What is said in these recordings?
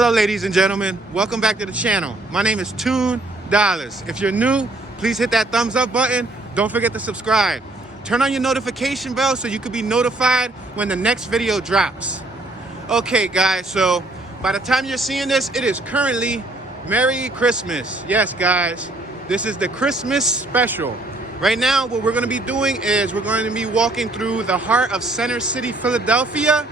Hello ladies and gentlemen, welcome back to the channel. My name is Toon Dollars. If you're new, please hit that thumbs up button. Don't forget to subscribe. Turn on your notification bell so you can be notified when the next video drops. Okay guys, so by the time you're seeing this, it is currently Merry Christmas. Yes guys, this is the Christmas special. Right now, what we're gonna be doing is we're going to be walking through the heart of Center City, Philadelphia,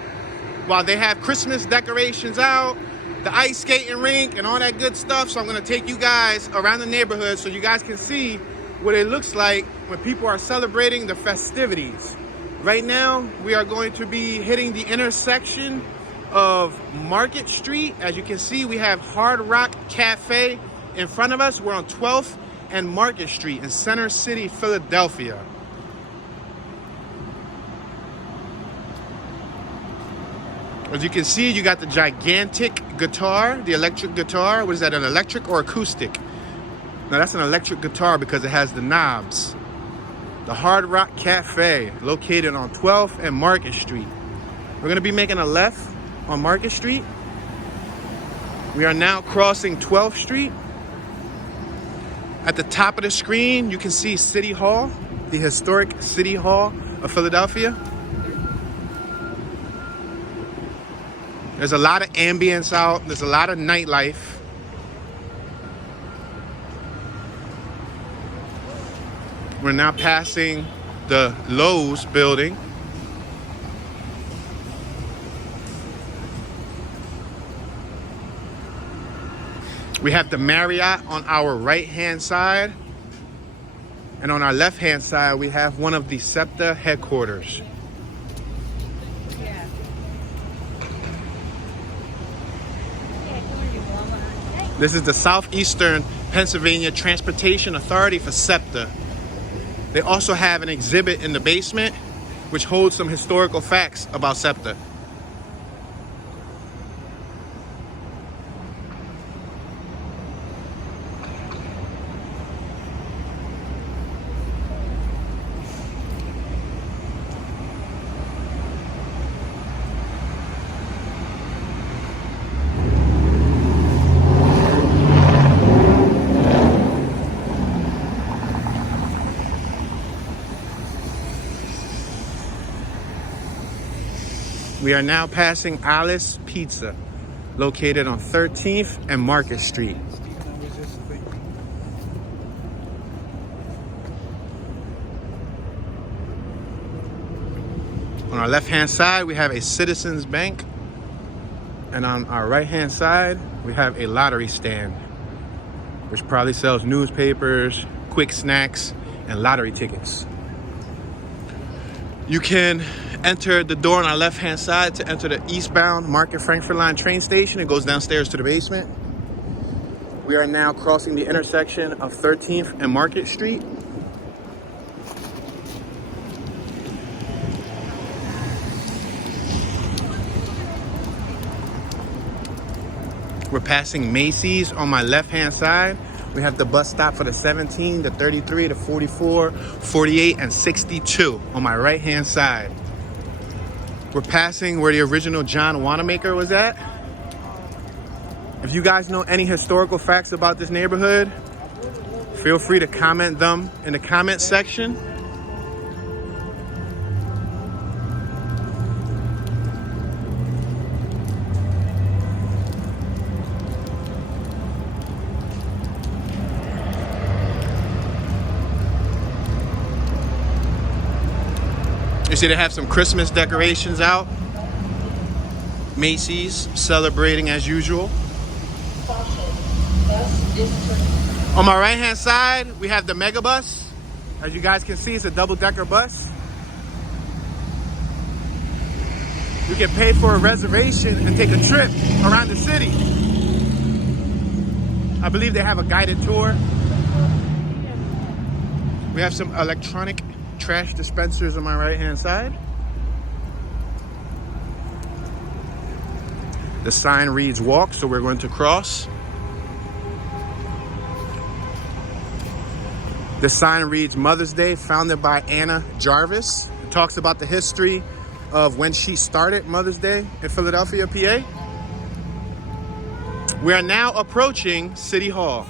while they have Christmas decorations out, the ice skating rink and all that good stuff. So I'm gonna take you guys around the neighborhood so you guys can see what it looks like when people are celebrating the festivities. Right now, we are going to be hitting the intersection of Market Street. As you can see, we have Hard Rock Cafe in front of us. We're on 12th and Market Street in Center City, Philadelphia. As you can see, you got the gigantic guitar, the electric guitar. What is that, an electric or acoustic? Now that's an electric guitar because it has the knobs. The Hard Rock Cafe, located on 12th and Market Street. We're gonna be making a left on Market Street. We are now crossing 12th Street. At the top of the screen, you can see City Hall, the historic City Hall of Philadelphia. There's a lot of ambience out. There's a lot of nightlife. We're now passing the Lowe's building. We have the Marriott on our right-hand side. And on our left-hand side, we have one of the SEPTA headquarters. This is the Southeastern Pennsylvania Transportation Authority for SEPTA. They also have an exhibit in the basement which holds some historical facts about SEPTA. We are now passing Alice Pizza, located on 13th and Market Street. On our left-hand side, we have a Citizens Bank. And on our right-hand side, we have a lottery stand, which probably sells newspapers, quick snacks, and lottery tickets. You can enter the door on our left-hand side to enter the eastbound Market Frankfurt Line train station. It goes downstairs to the basement. We are now crossing the intersection of 13th and Market Street. We're passing Macy's on my left-hand side. We have the bus stop for the 17, the 33, the 44, 48, and 62 on my right-hand side. We're passing where the original John Wanamaker was at. If you guys know any historical facts about this neighborhood, feel free to comment them in the comment section. You see they have some Christmas decorations out. Macy's celebrating as usual. On my right hand side, we have the Mega Bus. As you guys can see, it's a double-decker bus. You can pay for a reservation and take a trip around the city. I believe they have a guided tour. We have some electronic trash dispensers on my right hand side. The sign reads walk, so we're going to cross. The sign reads Mother's Day, founded by Anna Jarvis. It talks about the history of when she started Mother's Day in Philadelphia, PA. We are now approaching City Hall.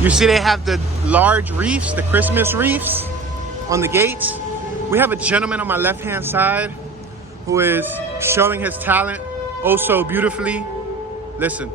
You see they have the large wreaths, the Christmas wreaths on the gates. We have a gentleman on my left-hand side who is showing his talent oh so beautifully. Listen.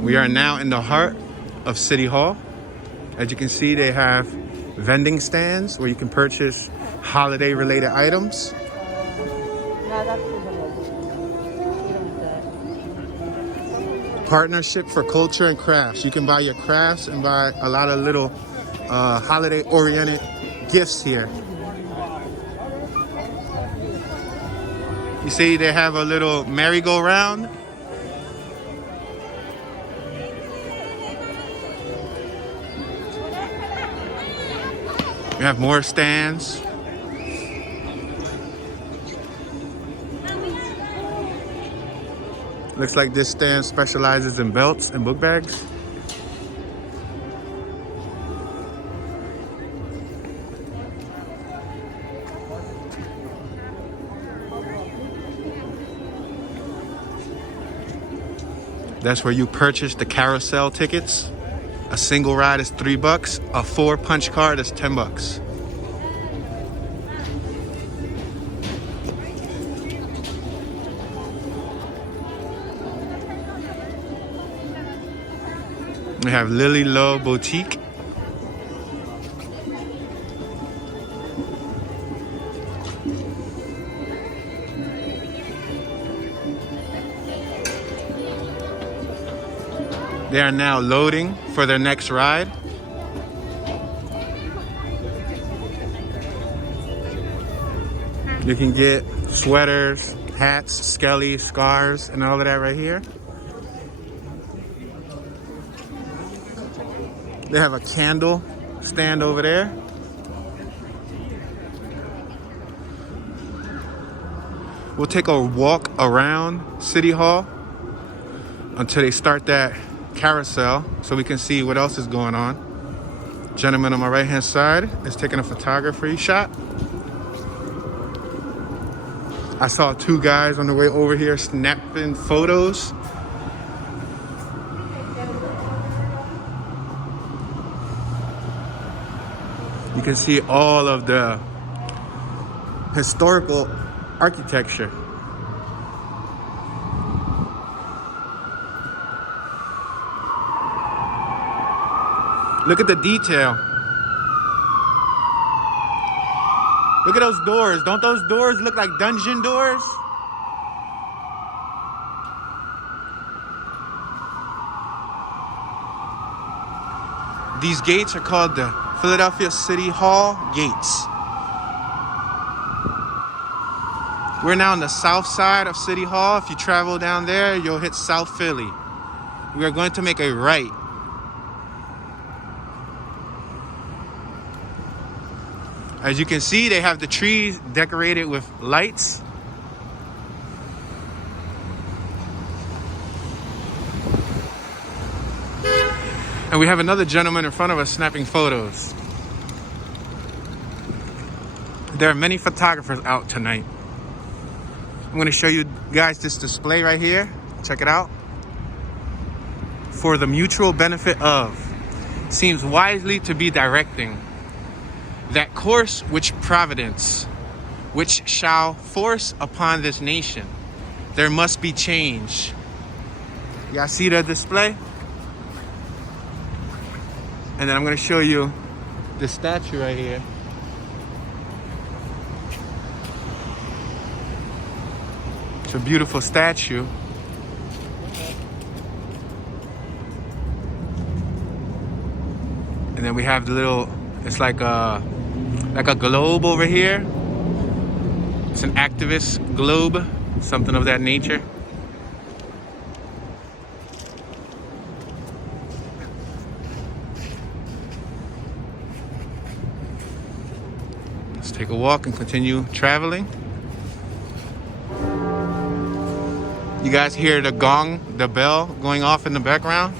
We are now in the heart of City Hall. As you can see, they have vending stands where you can purchase holiday-related items. Partnership for culture and crafts. You can buy your crafts and buy a lot of little holiday-oriented gifts here. You see they have a little merry-go-round. We have more stands. Looks like this stand specializes in belts and book bags. That's where you purchase the carousel tickets. A single ride is $3. A 4-punch card is $10. We have Lily Low Boutique. They are now loading for their next ride. You can get sweaters, hats, skelly, scarves, and all of that right here. They have a candle stand over there. We'll take a walk around City Hall until they start that carousel so we can see what else is going on. Gentleman on my right hand side is taking a photography shot. I saw 2 guys on the way over here snapping photos. You can see all of the historical architecture. Look at the detail. Look at those doors. Don't those doors look like dungeon doors? These gates are called the Philadelphia City Hall gates. We're now on the south side of City Hall. If you travel down there, you'll hit South Philly. We are going to make a right. As you can see, they have the trees decorated with lights. And we have another gentleman in front of us snapping photos. There are many photographers out tonight. I'm going to show you guys this display right here. Check it out. For the mutual benefit of, seems wisely to be directing that course which providence, which shall force upon this nation, there must be change. Y'all see the display? And then I'm gonna show you the statue right here. It's a beautiful statue. And then we have the little, it's like a globe over here. It's an activist globe, something of that nature. Let's take a walk and continue traveling. You guys hear the gong, the bell going off in the background?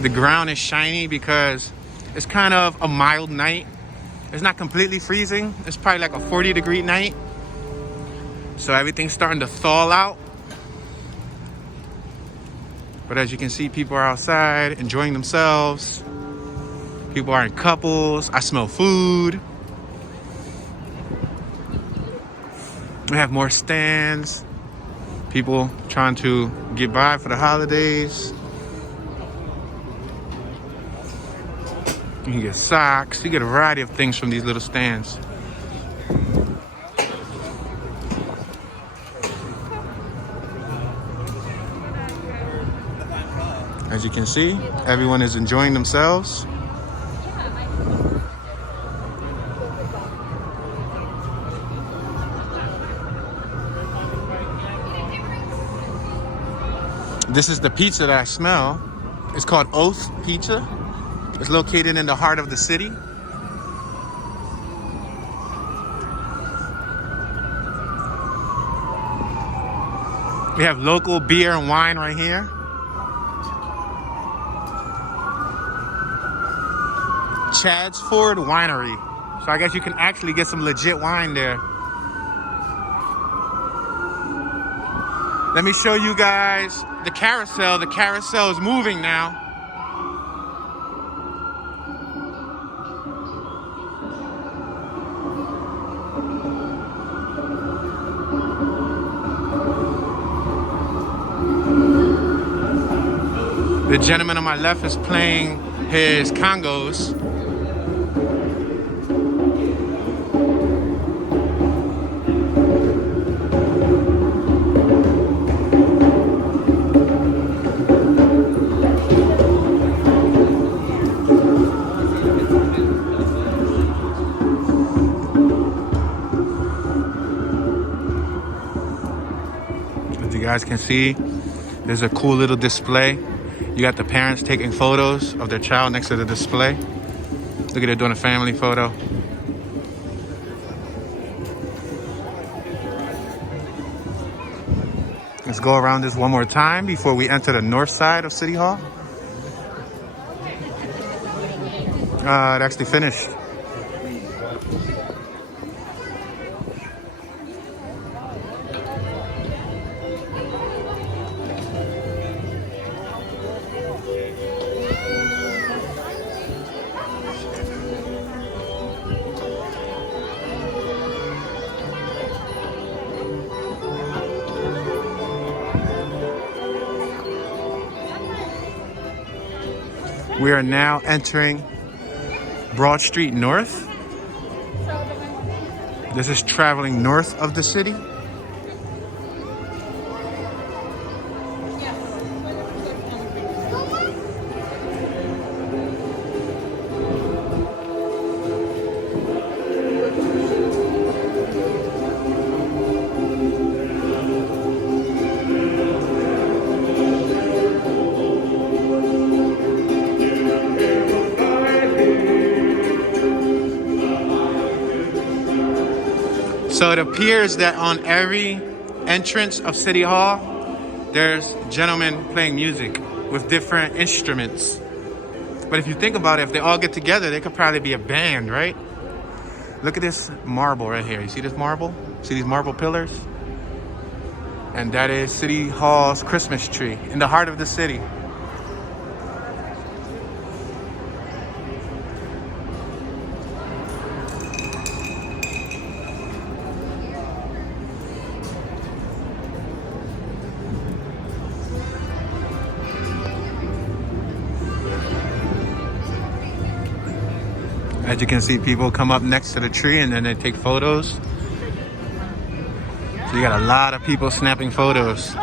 The ground is shiny because it's kind of a mild night. It's not completely freezing. It's probably like a 40-degree night. So everything's starting to thaw out. But as you can see, people are outside enjoying themselves. People are in couples. I smell food. We have more stands. People trying to get by for the holidays. You can get socks. You get a variety of things from these little stands. As you can see, everyone is enjoying themselves. This is the pizza that I smell. It's called Oath Pizza. It's located in the heart of the city. We have local beer and wine right here. Chadsford Winery. So I guess you can actually get some legit wine there. Let me show you guys the carousel. The carousel is moving now. The gentleman on my left is playing his congos. As you guys can see, there's a cool little display. You got the parents taking photos of their child next to the display. Look at it doing a family photo. Let's go around this one more time before we enter the north side of City Hall. It actually finished. We are now entering Broad Street North. This is traveling north of the city. So it appears that on every entrance of City Hall, there's gentlemen playing music with different instruments. But if you think about it, if they all get together, they could probably be a band, right? Look at this marble right here. You see this marble? See these marble pillars? And that is City Hall's Christmas tree in the heart of the city. As you can see, people come up next to the tree and then they take photos. So you got a lot of people snapping photos.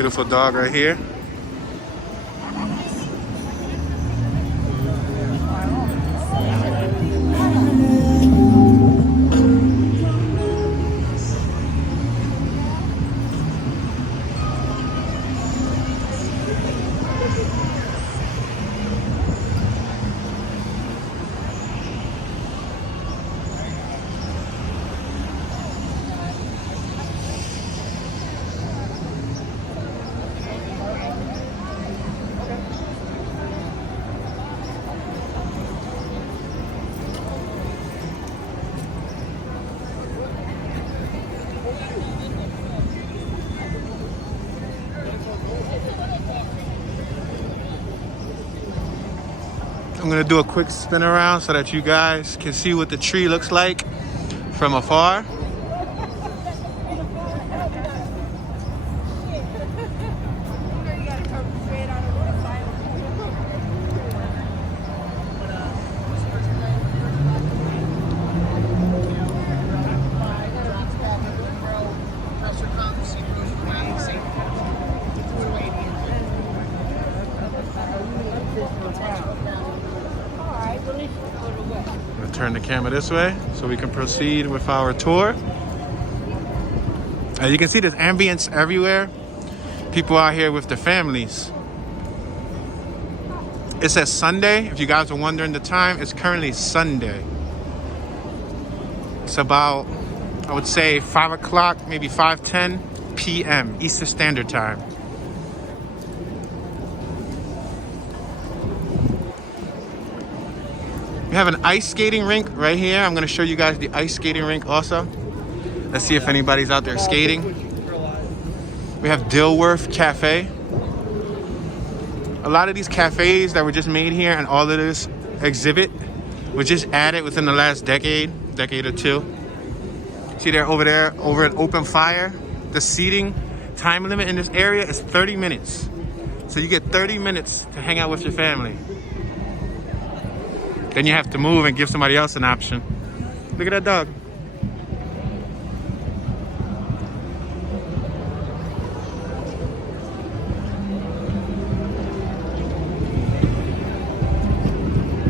beautiful dog right here. I'm gonna do a quick spin around so that you guys can see what the tree looks like from afar. Turn the camera this way so we can proceed with our tour. As you can see, there's ambience everywhere. People out here with their families. It says Sunday. If you guys are wondering the time, it's currently Sunday. It's about, I would say, 5 o'clock, maybe 5:10 p.m. Eastern Standard Time. We have an ice skating rink right here. I'm going to show you guys the ice skating rink also. Let's see if anybody's out there skating. We have Dilworth Cafe. A lot of these cafes that were just made here and all of this exhibit was just added within the last decade or two. See there over there, over at Open Fire, the seating time limit in this area is 30 minutes. So you get 30 minutes to hang out with your family. Then you have to move and give somebody else an option. Look at that dog.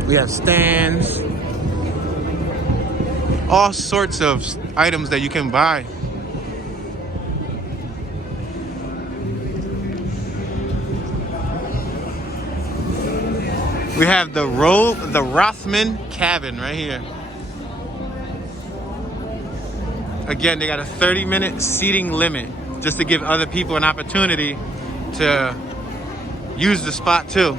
We have stands. All sorts of items that you can buy. We have the Rothman cabin right here. Again, they got a 30-minute seating limit just to give other people an opportunity to use the spot too.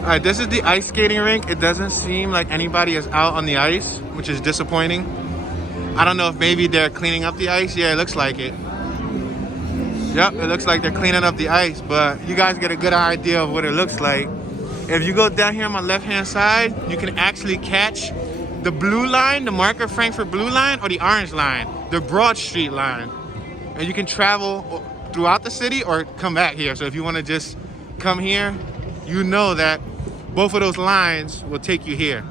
All right, this is the ice skating rink. It doesn't seem like anybody is out on the ice, which is disappointing. I don't know if maybe they're cleaning up the ice. Yeah, it looks like it. Yep, it looks like they're cleaning up the ice, but you guys get a good idea of what it looks like. If you go down here on my left-hand side, you can actually catch the blue line, the marker Frankfurt blue line, or the orange line, the Broad Street line. And you can travel throughout the city or come back here. So if you want to just come here, you know that both of those lines will take you here.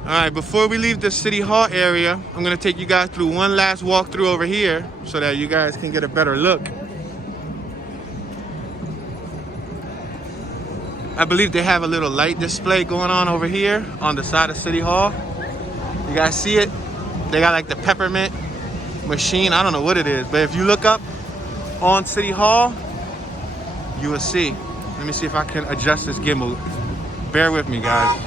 All right, before we leave the City Hall area, I'm gonna take you guys through one last walkthrough over here so that you guys can get a better look. I believe they have a little light display going on over here on the side of City Hall. You guys see it? They got like the peppermint machine. I don't know what it is, but if you look up on City Hall, you will see. Let me see if I can adjust this gimbal. Bear with me, guys.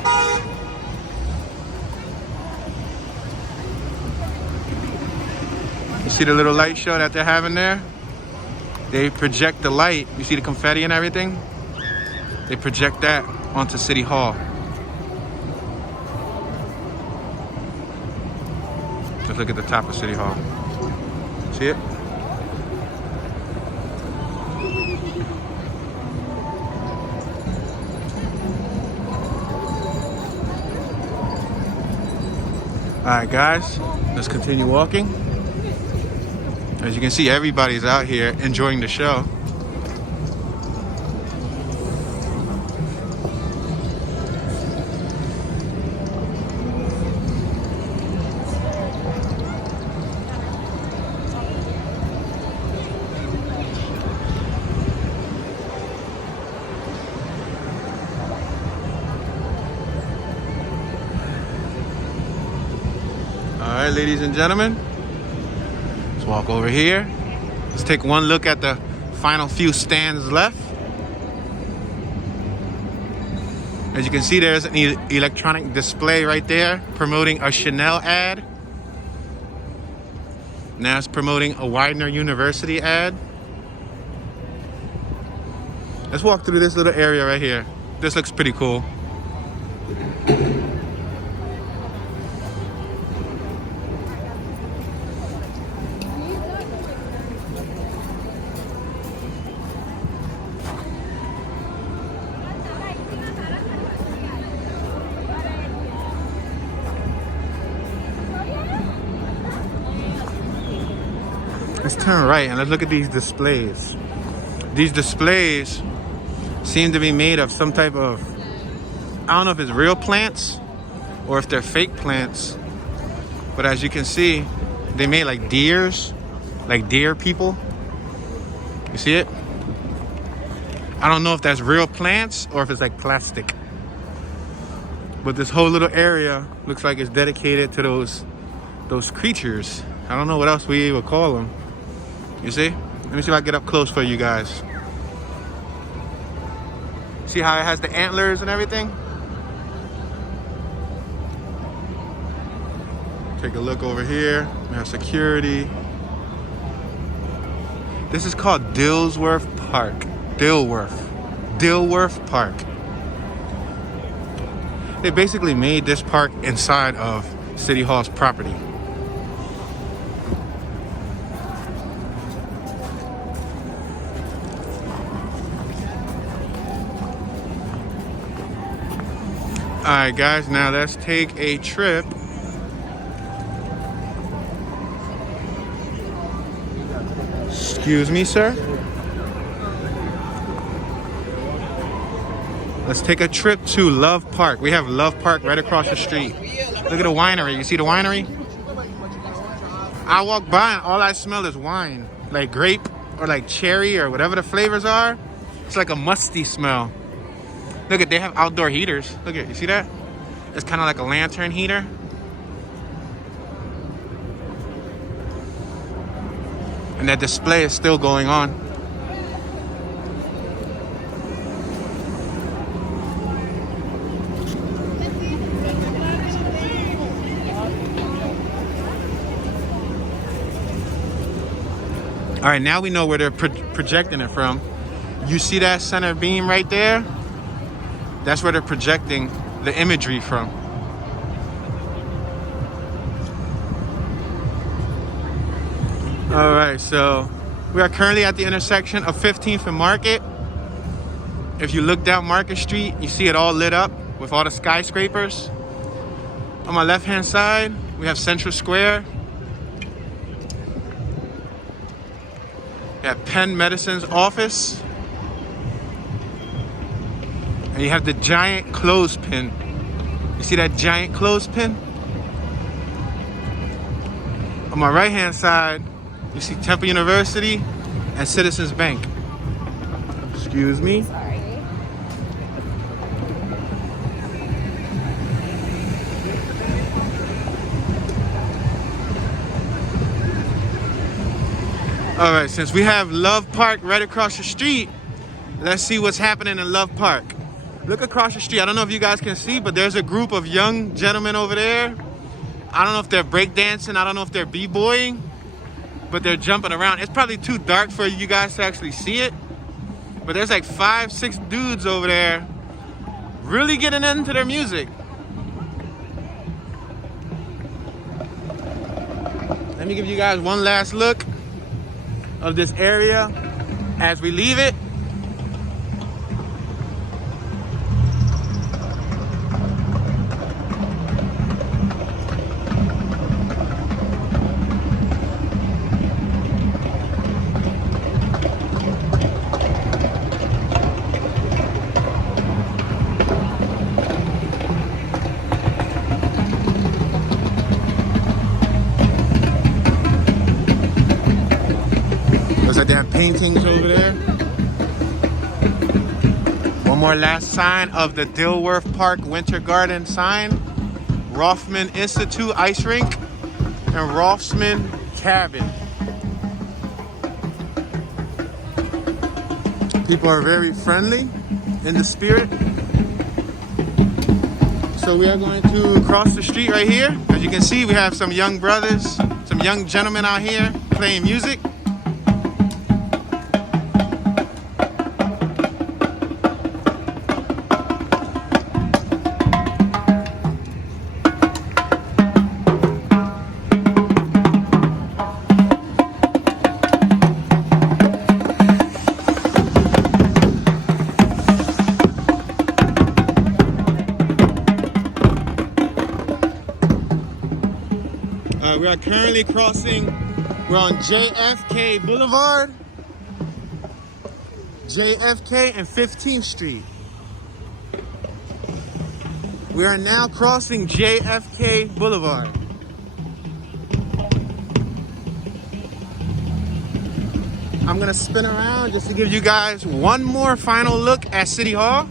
You see the little light show that they're having there? They project the light. You see the confetti and everything? They project that onto City Hall. Just look at the top of City Hall. See it? All right, guys, let's continue walking. As you can see, everybody's out here enjoying the show. right, ladies and gentlemen, let's walk over here. Let's take one look at the final few stands left. As you can see, there's an electronic display right there promoting a Chanel ad. Now it's promoting a Widener University ad. Let's walk through this little area right here. This looks pretty cool. Let's turn right and let's look at these displays. These displays seem to be made of some type of, I don't know if it's real plants or if they're fake plants. But as you can see, they made like deers, like deer people. You see it? I don't know if that's real plants or if it's like plastic. But this whole little area looks like it's dedicated to those creatures. I don't know what else we would call them. You see? Let me see if I can get up close for you guys. See how it has the antlers and everything? Take a look over here. We have security. This is called Dilworth Park. Dilworth Park. They basically made this park inside of City Hall's property. Alright guys, now let's take a trip Excuse me, sir? Let's take a trip to Love Park. We have Love Park right across the street. Look at the winery. You see the winery? I walk by and all I smell is wine. Like grape or like cherry or whatever the flavors are. It's like a musty smell. Look at, they have outdoor heaters. Look at, you see that? It's kind of like a lantern heater. And that display is still going on. All right, now we know where they're projecting it from. You see that center beam right there? That's where they're projecting the imagery from. All right, so we are currently at the intersection of 15th and Market. If you look down Market Street, you see it all lit up with all the skyscrapers. On my left-hand side, we have Central Square. You have Penn Medicine's office. And you have the giant clothespin. You see that giant clothespin? On my right-hand side, you see Temple University and Citizens Bank. Excuse me. Sorry. All right, since we have Love Park right across the street, let's see what's happening in Love Park. Look across the street. I don't know if you guys can see, but there's a group of young gentlemen over there. I don't know if they're breakdancing. I don't know if they're b-boying, but they're jumping around. It's probably too dark for you guys to actually see it, but there's like 5, 6 dudes over there really getting into their music. Let me give you guys one last look of this area as we leave it. They have paintings over there. One more last sign of the Dilworth Park Winter Garden sign. Rothman Institute Ice Rink. and Rolfsman Cabin. People are very friendly in the spirit. So we are going to cross the street right here. As you can see, we have some young brothers, some young gentlemen out here playing music. We are currently crossing, we're on JFK Boulevard, JFK and 15th Street. We are now crossing JFK Boulevard. I'm gonna spin around just to give you guys one more final look at City Hall.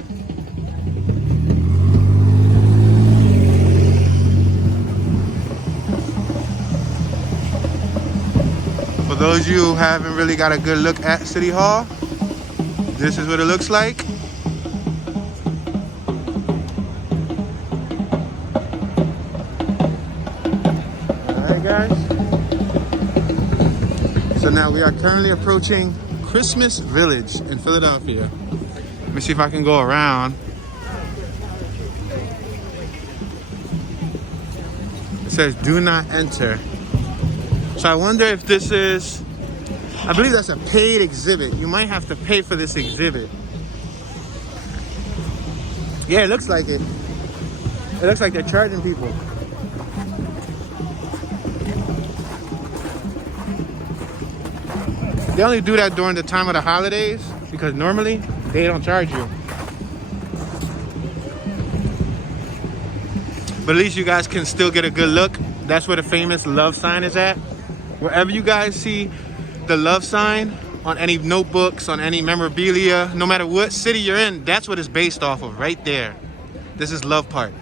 For those of you who haven't really got a good look at City Hall, this is what it looks like. Alright guys. So now we are currently approaching Christmas Village in Philadelphia. Let me see if I can go around. It says do not enter. So I wonder if this is, I believe that's a paid exhibit. You might have to pay for this exhibit. Yeah, it looks like it. It looks like they're charging people. They only do that during the time of the holidays because normally they don't charge you. But at least you guys can still get a good look. That's where the famous love sign is at. Wherever you guys see the love sign on any notebooks, on any memorabilia, no matter what city you're in, that's what it's based off of, right there. This is Love Park.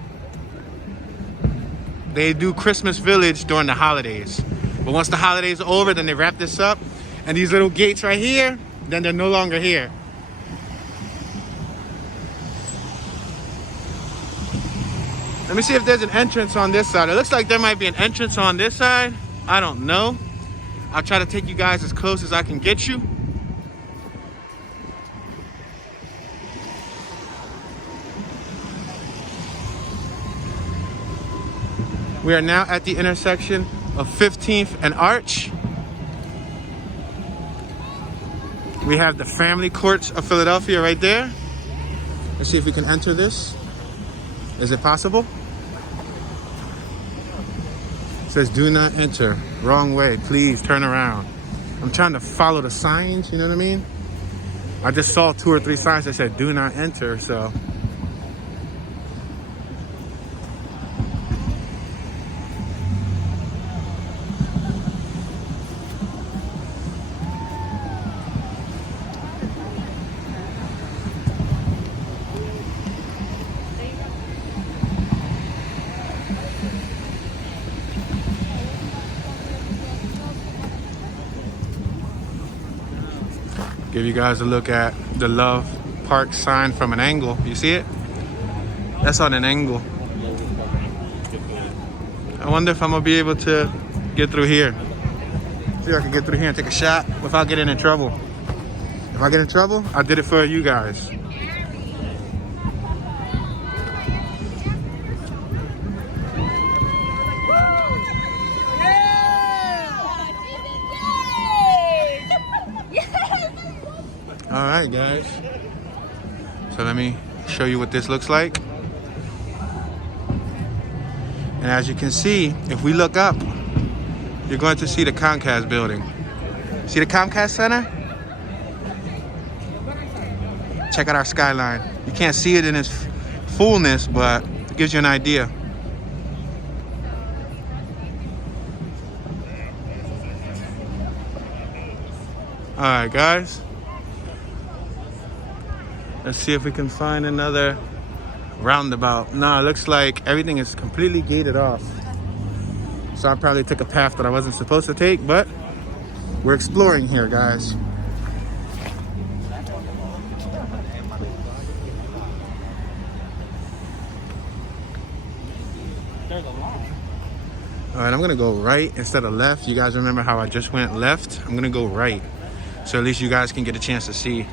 They do Christmas Village during the holidays. But once the holidays are over, then they wrap this up. And these little gates right here, then they're no longer here. Let me see if there's an entrance on this side. It looks like there might be an entrance on this side. I don't know. I'll try to take you guys as close as I can get you. We are now at the intersection of 15th and Arch. We have the Family Courts of Philadelphia right there. Let's see if we can enter this. Is it possible? It says do not enter. Wrong way. Please turn around. I'm trying to follow the signs, you know what I mean? I just saw 2 or 3 signs that said do not enter, so. Give you guys a look at the Love Park sign from an angle. You see it? That's on an angle. I wonder if I'm gonna be able to get through here. See if I can get through here and take a shot without getting in trouble. If I get in trouble, I did it for you guys. All right, guys. So let me show you what this looks like. And as you can see, if we look up, you're going to see the Comcast building. See the Comcast Center? Check out our skyline. You can't see it in its fullness, but it gives you an idea. All right, guys. Let's see if we can find another roundabout. No, it looks like everything is completely gated off. So I probably took a path that I wasn't supposed to take, but we're exploring here, guys. There's a line. All right, I'm gonna go right instead of left. You guys remember how I just went left? I'm gonna go right, so at least you guys can get a chance to see.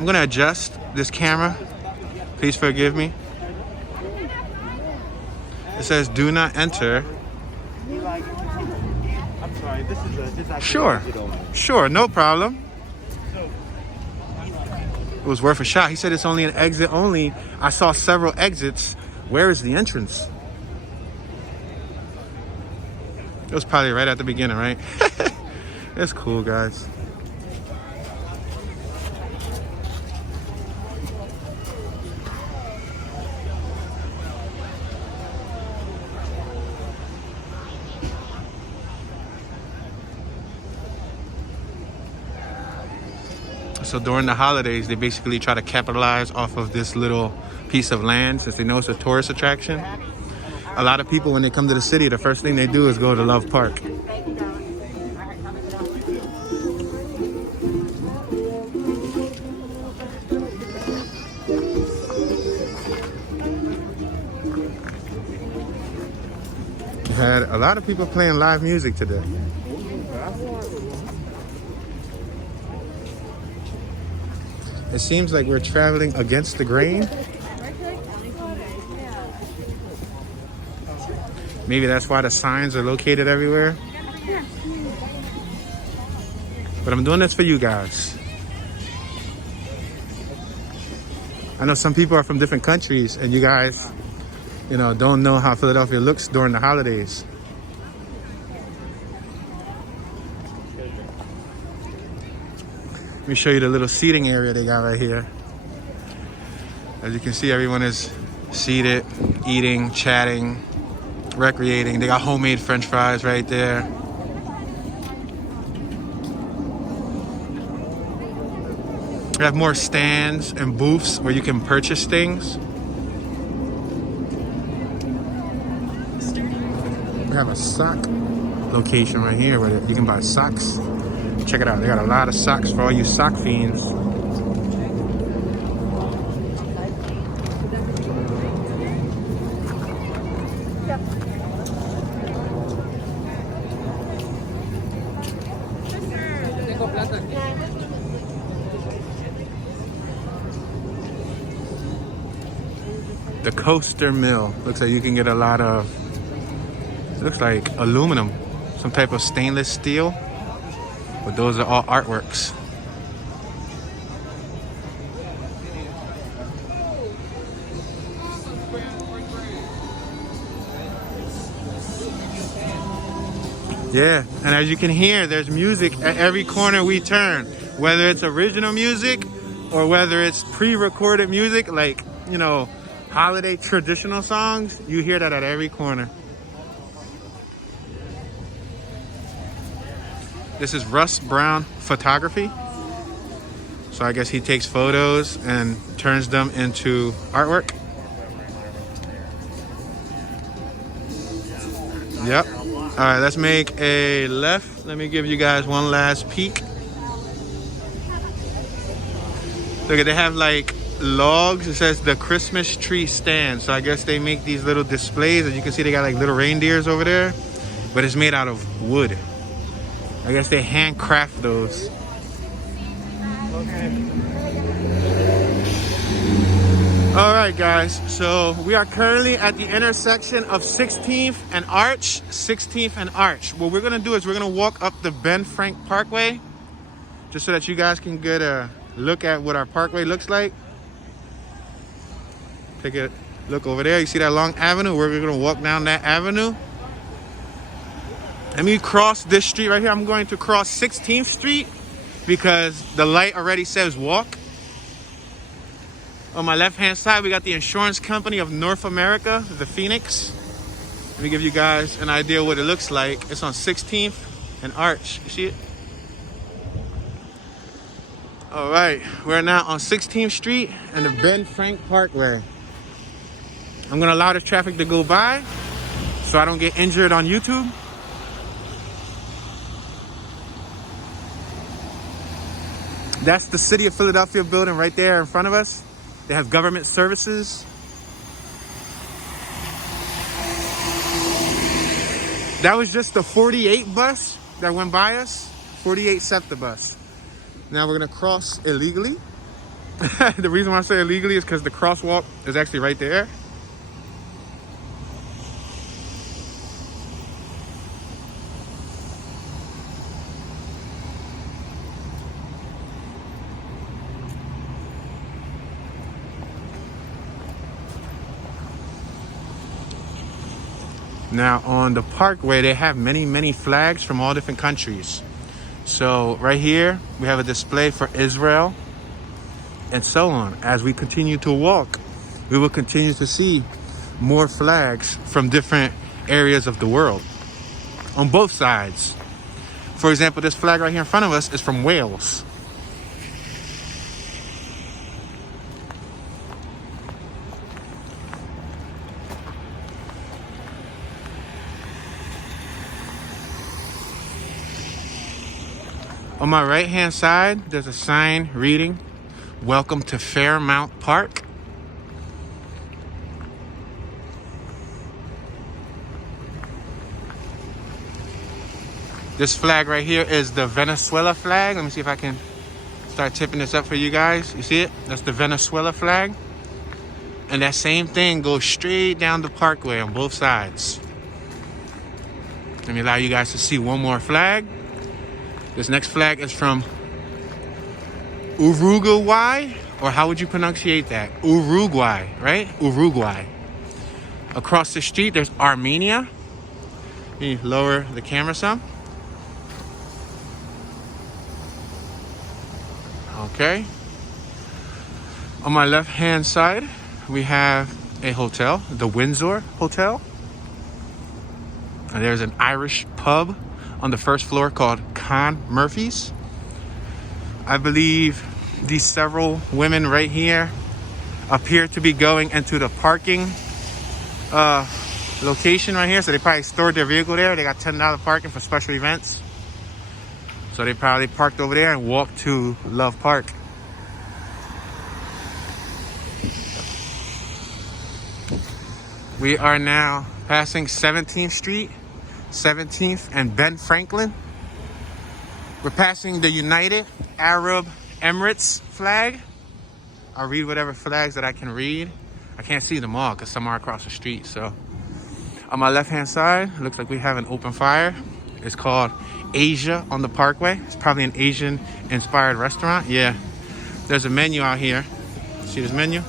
I'm gonna adjust this camera. Please forgive me. It says do not enter. I'm sorry, this is Sure, sure, no problem. It was worth a shot. He said it's only an exit only. I saw several exits. Where is the entrance? It was probably right at the beginning, right? It's cool, guys. So during the holidays, they basically try to capitalize off of this little piece of land since they know it's a tourist attraction. A lot of people, when they come to the city, the first thing they do is go to Love Park. We had a lot of people playing live music today. It seems like we're traveling against the grain. Maybe that's why the signs are located everywhere. But I'm doing this for you guys. I know some people are from different countries and you guys, you know, don't know how Philadelphia looks during the holidays. Let me show you the little seating area they got right here. As you can see, everyone is seated, eating, chatting, recreating. They got homemade French fries right there. We have more stands and booths where you can purchase things. We have a sock location right here where you can buy socks. Check it out, they got a lot of socks for all you sock fiends. The Coaster Mill. Looks like you can get a lot of, it looks like aluminum, some type of stainless steel. But those are all artworks. Yeah, and as you can hear, there's music at every corner we turn. Whether it's original music or whether it's pre-recorded music, like, you know, holiday traditional songs, you hear that at every corner. This is Russ Brown Photography. So I guess he takes photos and turns them into artwork. Yep. All right, let's make a left. Let me give you guys one last peek. Look at, they have like logs. It says the Christmas tree stand. So I guess they make these little displays. As you can see, they got like little reindeers over there, but it's made out of wood. I guess they handcraft those. All right, guys. So we are currently at the intersection of 16th and Arch. 16th and Arch. What we're gonna do is we're gonna walk up the Franklin Parkway, just so that you guys can get a look at what our parkway looks like. Take a look over there. You see that long avenue? We're gonna walk down that avenue. Let me cross this street right here. I'm going to cross 16th Street because the light already says walk. On my left-hand side, we got the insurance company of North America, the Phoenix. Let me give you guys an idea what it looks like. It's on 16th and Arch. You see it? All right, we're now on 16th Street and the Franklin Parkway. I'm gonna allow the traffic to go by. so I don't get injured on YouTube. That's the City of Philadelphia building right there in front of us. They have government services. That was just the 48 bus that went by us. 48 SEPTA bus. Now we're gonna cross illegally. The reason why I say illegally is because the crosswalk is actually right there. Now on the Parkway, they have many flags from all different countries. So right here, we have a display for Israel and so on. As we continue to walk, we will continue to see more flags from different areas of the world on both sides. For example, this flag right here in front of us is from Wales. On my right hand side, there's a sign reading, "Welcome to Fairmount Park." This flag right here is the Venezuela flag. Let me see if I can start tipping this up for you guys. You see it? That's the Venezuela flag. And that same thing goes straight down the Parkway on both sides. Let me allow you guys to see one more flag. This next flag is from Uruguay, or how would you pronunciate that? Uruguay, right? Uruguay. Across the street, there's Armenia. Let me lower the camera some. Okay. On my left-hand side, we have a hotel, the Windsor Hotel. And there's an Irish pub on the first floor called Con Murphy's. I believe these several women right here appear to be going into the parking location right here. So they probably stored their vehicle there. They got $10 parking for special events. So they probably parked over there and walked to Love Park. We are now passing 17th Street, 17th and Ben Franklin. We're passing the United Arab Emirates flag. I'll read whatever flags that I can read. I can't see them all because some are across the street. So on my left hand side, it looks like we have an open fire. It's called Asia on the Parkway. It's probably an Asian inspired restaurant. Yeah, there's a menu out here. See this menu?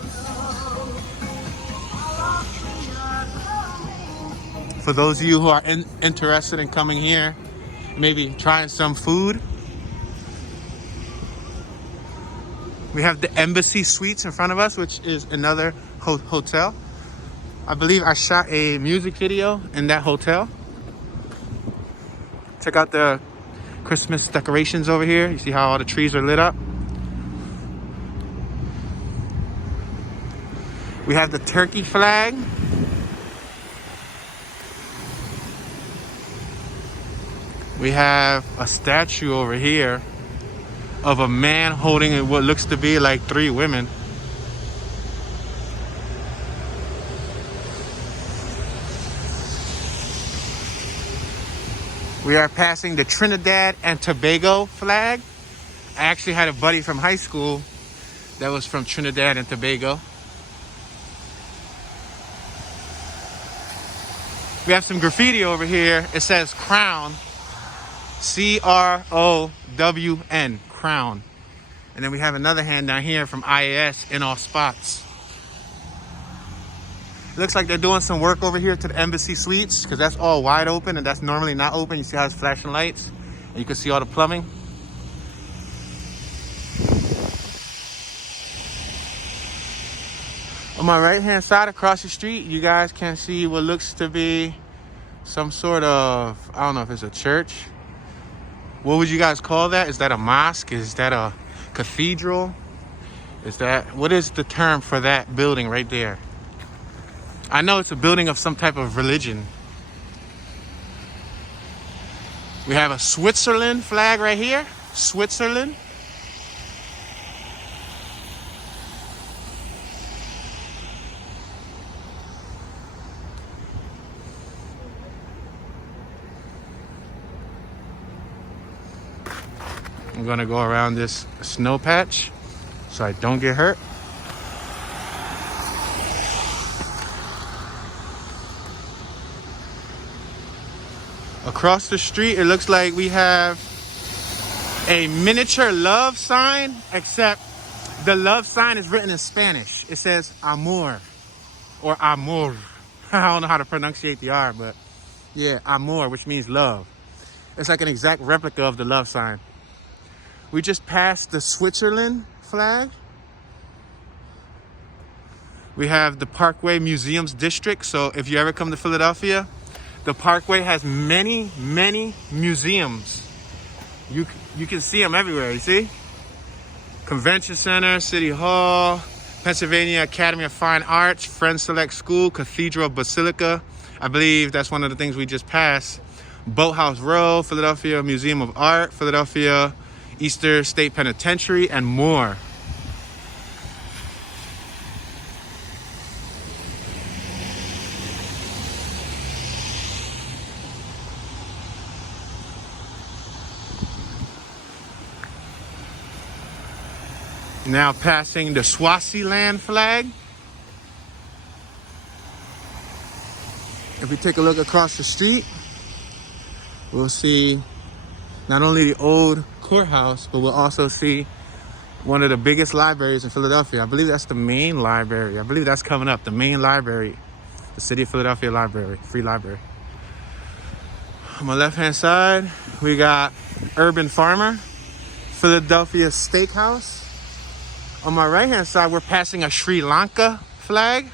For those of you who are interested in coming here, maybe trying some food. We have the Embassy Suites in front of us, which is another hotel. I believe I shot a music video in that hotel. Check out the Christmas decorations over here. You see how all the trees are lit up? We have the Turkey flag. We have a statue over here of a man holding what looks to be like 3 women. We are passing the Trinidad and Tobago flag. I actually had a buddy from high school that was from Trinidad and Tobago. We have some graffiti over here. It says Crown. C-R-O-W-N, Crown. And then we have another hand down here from IAS in all spots. It looks like they're doing some work over here to the Embassy Suites because that's all wide open and that's normally not open. You see how it's flashing lights and you can see all the plumbing. On my right hand side across the street, you guys can see what looks to be some sort of, I don't know if it's a church. What would you guys call that? Is that a mosque? Is that a cathedral? What is the term for that building right there? I know it's a building of some type of religion. We have a Switzerland flag right here. Switzerland. I'm gonna go around this snow patch so I don't get hurt. Across the street, it looks like we have a miniature love sign, except the love sign is written in Spanish. It says Amore or Amor. I don't know how to pronunciate the R, but yeah, Amor, which means love. It's like an exact replica of the love sign. We just passed the Switzerland flag. We have the Parkway Museums District. So if you ever come to Philadelphia, the Parkway has many, many museums. You can see them everywhere, you see? Convention Center, City Hall, Pennsylvania Academy of Fine Arts, Friends Select School, Cathedral Basilica. I believe that's one of the things we just passed. Boathouse Row, Philadelphia Museum of Art, Philadelphia Easter State Penitentiary, and more. Now passing the Swaziland flag. If we take a look across the street, we'll see not only the old courthouse, but we'll also see one of the biggest libraries in Philadelphia. I believe that's the main library. I believe that's coming up, the main library, the City of Philadelphia Library, free library. On my left-hand side, we got Urban Farmer, Philadelphia Steakhouse. On my right-hand side, we're passing a Sri Lanka flag.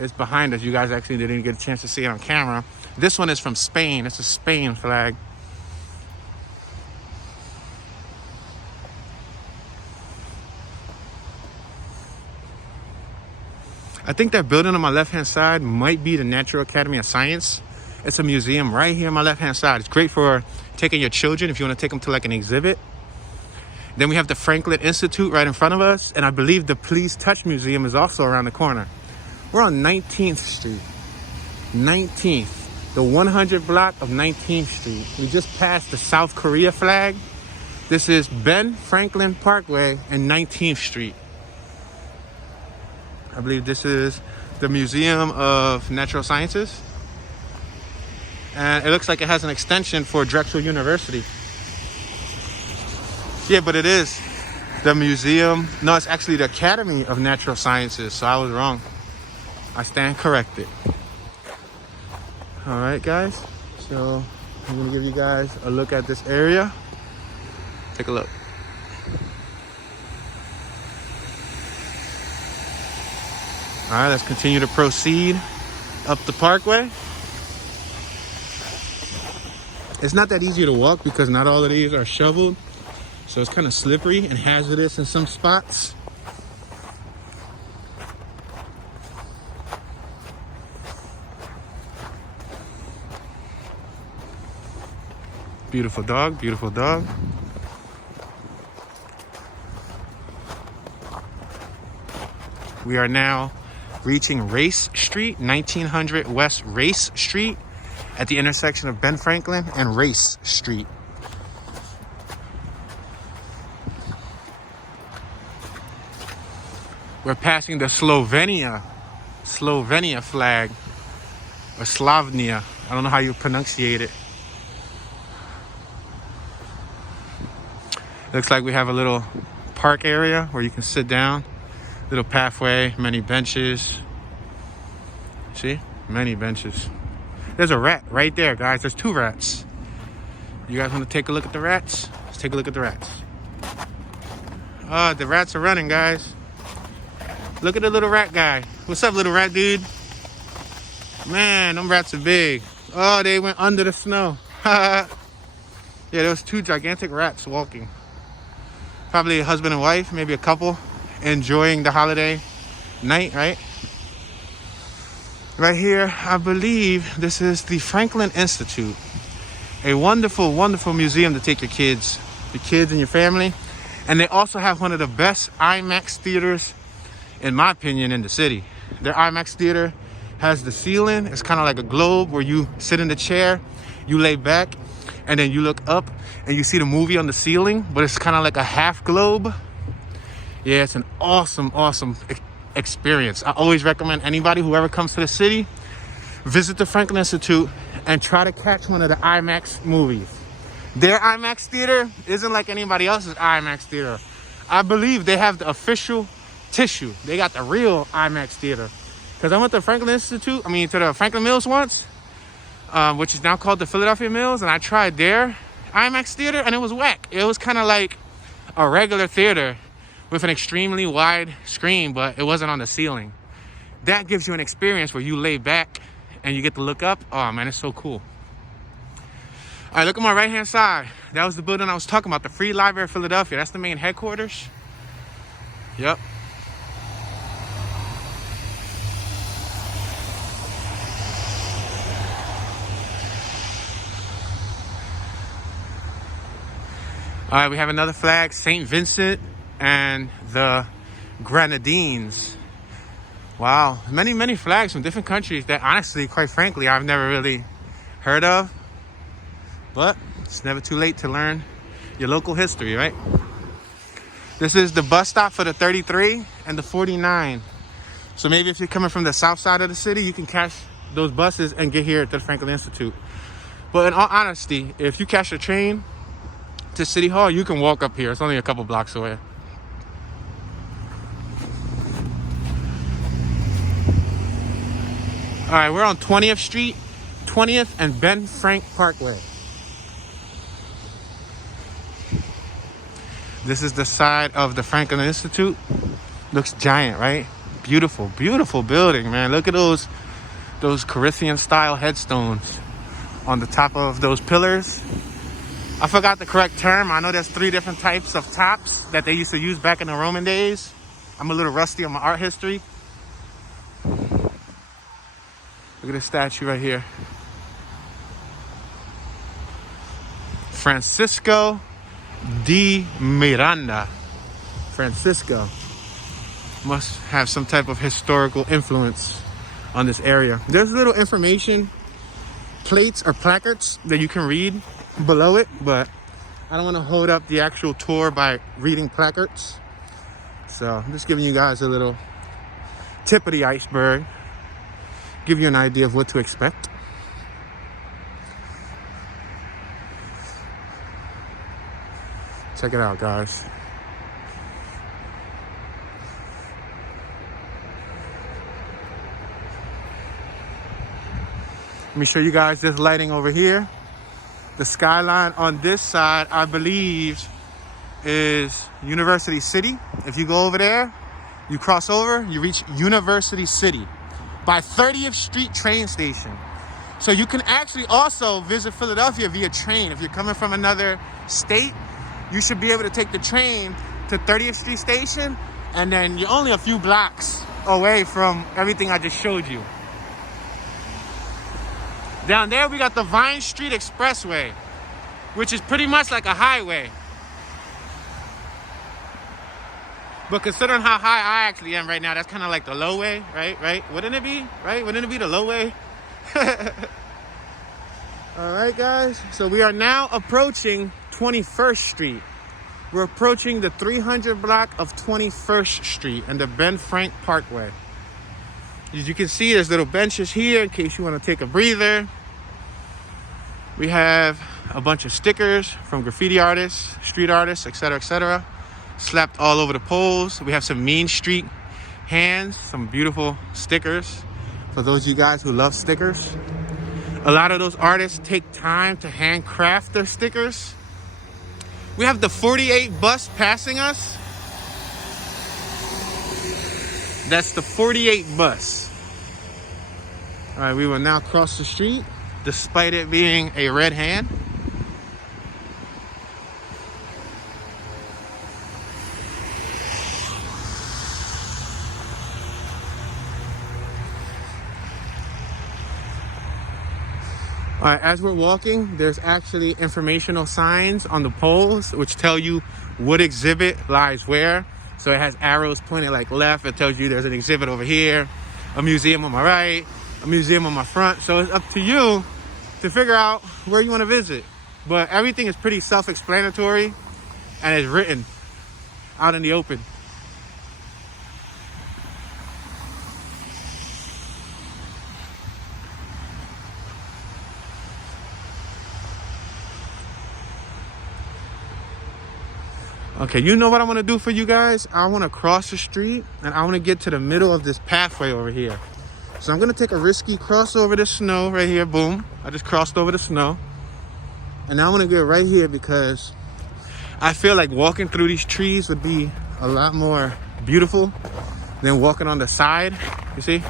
It's behind us. You guys actually didn't get a chance to see it on camera. This one is from Spain. It's a Spain flag. I think that building on my left-hand side might be the Natural Academy of Science. It's a museum right here on my left-hand side. It's great for taking your children if you want to take them to like an exhibit. Then we have the Franklin Institute right in front of us. And I believe the Please Touch Museum is also around the corner. We're on 19th Street. 19th. The 100 block of 19th Street. We just passed the South Korea flag. This is Franklin Parkway and 19th Street. I believe this is the Museum of Natural Sciences. And it looks like it has an extension for Drexel University. Yeah, but it is the museum. No, it's actually the Academy of Natural Sciences. So I was wrong. I stand corrected. All right, guys. So I'm gonna give you guys a look at this area. Take a look. All right, let's continue to proceed up the parkway. It's not that easy to walk because not all of these are shoveled. So it's kind of slippery and hazardous in some spots. Beautiful dog, beautiful dog. We are now reaching Race Street, 1900 West Race Street, at the intersection of Ben Franklin and Race Street. We're passing the Slovenia flag, or Slavnia. I don't know how you pronunciate it. Looks like we have a little park area where you can sit down. Little pathway, many benches. See? Many benches. There's a rat right there, guys. There's two rats. You guys want to take a look at the rats? Let's take a look at the rats. Oh, the rats are running, guys. Look at the little rat guy. What's up, little rat dude? Man, them rats are big. Oh, they went under the snow. Yeah, there was two gigantic rats walking. Probably a husband and wife, maybe a couple, enjoying the holiday night, right? Right here, I believe this is the Franklin Institute. A wonderful, wonderful museum to take your kids and your family. And they also have one of the best IMAX theaters, in my opinion, in the city. Their IMAX theater has the ceiling. It's kind of like a globe where you sit in the chair, you lay back, and then you look up and you see the movie on the ceiling, but it's kind of like a half globe. Yeah, it's an awesome, awesome experience. I always recommend anybody, whoever comes to the city, visit the Franklin Institute and try to catch one of the IMAX movies. Their IMAX theater isn't like anybody else's IMAX theater. I believe they have the official tissue. They got the real IMAX theater. Because I went to the Franklin Institute, to the Franklin Mills once, which is now called the Philadelphia Mills, and I tried their IMAX theater, and it was whack. It was kind of like a regular theater with an extremely wide screen, but it wasn't on the ceiling. That gives you an experience where you lay back and you get to look up. Oh man, it's so cool. All right, look at my right hand side. That was the building I was talking about, the Free Library of Philadelphia. That's the main headquarters. Yep. All right, we have another flag, St. Vincent and the Grenadines. Wow, many, many flags from different countries that honestly, quite frankly, I've never really heard of. But it's never too late to learn your local history, right? This is the bus stop for the 33 and the 49. So maybe if you're coming from the south side of the city, you can catch those buses and get here to the Franklin Institute. But in all honesty, if you catch a train to City Hall, you can walk up here. It's only a couple blocks away. All right, we're on 20th Street, 20th and Ben Frank Parkway. This is the side of the Franklin Institute. Looks giant, right? Beautiful, beautiful building, man. Look at those Corinthian style headstones on the top of those pillars. I forgot the correct term. I know there's 3 different types of tops that they used to use back in the Roman days. I'm a little rusty on my art history. Look at this statue right here. Francisco de Miranda. Francisco must have some type of historical influence on this area. There's little information plates or placards that you can read below it, but I don't want to hold up the actual tour by reading placards. So I'm just giving you guys a little tip of the iceberg, give you an idea of what to expect. Check it out, guys. Let me show you guys this lighting over here. The skyline on this side, I believe, is University City. If you go over there, you cross over, you reach University City by 30th Street train station. So you can actually also visit Philadelphia via train. If you're coming from another state, you should be able to take the train to 30th Street station, and then you're only a few blocks away from everything I just showed you. Down there, we got the Vine Street Expressway, which is pretty much like a highway. But considering how high I actually am right now, that's kind of like the low way, right? Wouldn't it be, right? Wouldn't it be the low way? All right, guys. So we are now approaching 21st Street. We're approaching the 300 block of 21st Street and the Ben Frank Parkway. As you can see, there's little benches here in case you want to take a breather. We have a bunch of stickers from graffiti artists, street artists, etc., slapped all over the poles. We have some Mean Street hands, some beautiful stickers for those of you guys who love stickers. A lot of those artists take time to handcraft their stickers. We have the 48 bus passing us. That's the 48 bus. All right, we will now cross the street, despite it being a red hand. right, as we're walking, there's actually informational signs on the poles which tell you what exhibit lies where. So it has arrows pointed like left. It tells you there's an exhibit over here, a museum on my right, a museum on my front. So it's up to you to figure out where you want to visit. But everything is pretty self-explanatory and is written out in the open. Okay, you know what I want to do for you guys? I want to cross the street and I want to get to the middle of this pathway over here. So I'm going to take a risky cross over the snow right here. Boom. I just crossed over the snow. And now I want to get right here because I feel like walking through these trees would be a lot more beautiful than walking on the side. You see?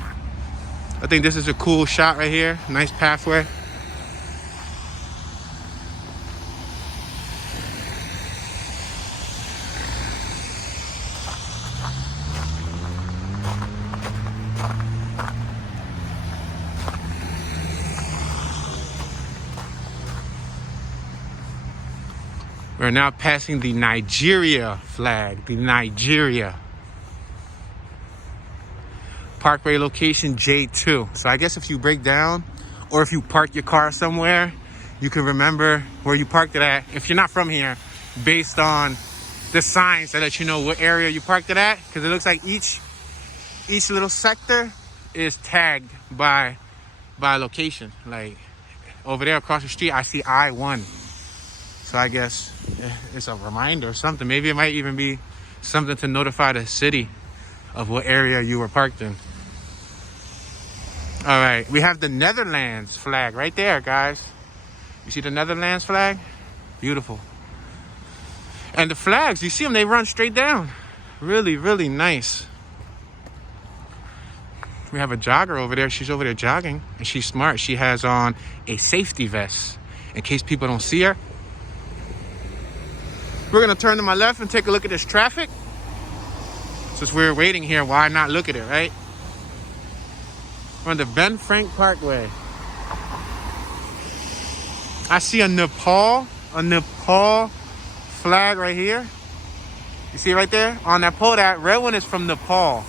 I think this is a cool shot right here. Nice pathway. We're now passing the Nigeria flag, the Nigeria Parkway location J2. So I guess if you break down or if you park your car somewhere, you can remember where you parked it at. If you're not from here, based on the signs that let you know what area you parked it at, because it looks like each little sector is tagged by location. Like over there across the street, I see I-1. So I guess it's a reminder or something. Maybe it might even be something to notify the city of what area you were parked in. All right, we have the Netherlands flag right there, guys. You see the Netherlands flag? Beautiful. And the flags, you see them, they run straight down. Really, really nice. We have a jogger over there. She's over there jogging, and she's smart. She has on a safety vest in case people don't see her. We're gonna turn to my left and take a look at this traffic. Since we're waiting here, why not look at it, right? We're on the Franklin Parkway. I see a Nepal flag right here. You see it right there? On that pole, that red one is from Nepal.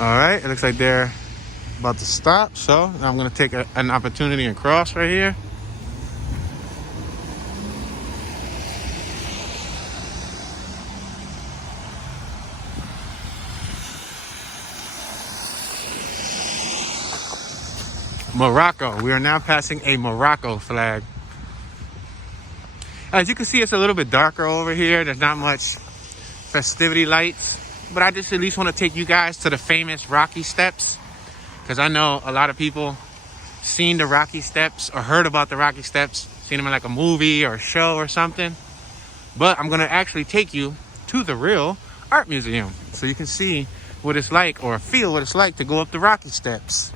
All right, it looks like they're about to stop, so I'm gonna take an opportunity and cross right here. Morocco, we are now passing a Morocco flag. As you can see, it's a little bit darker over here. There's not much festivity lights. But I just at least want to take you guys to the famous Rocky Steps, because I know a lot of people seen the Rocky Steps or heard about the Rocky Steps, seen them in like a movie or a show or something. But I'm going to actually take you to the real art museum so you can see what it's like or feel what it's like to go up the Rocky Steps.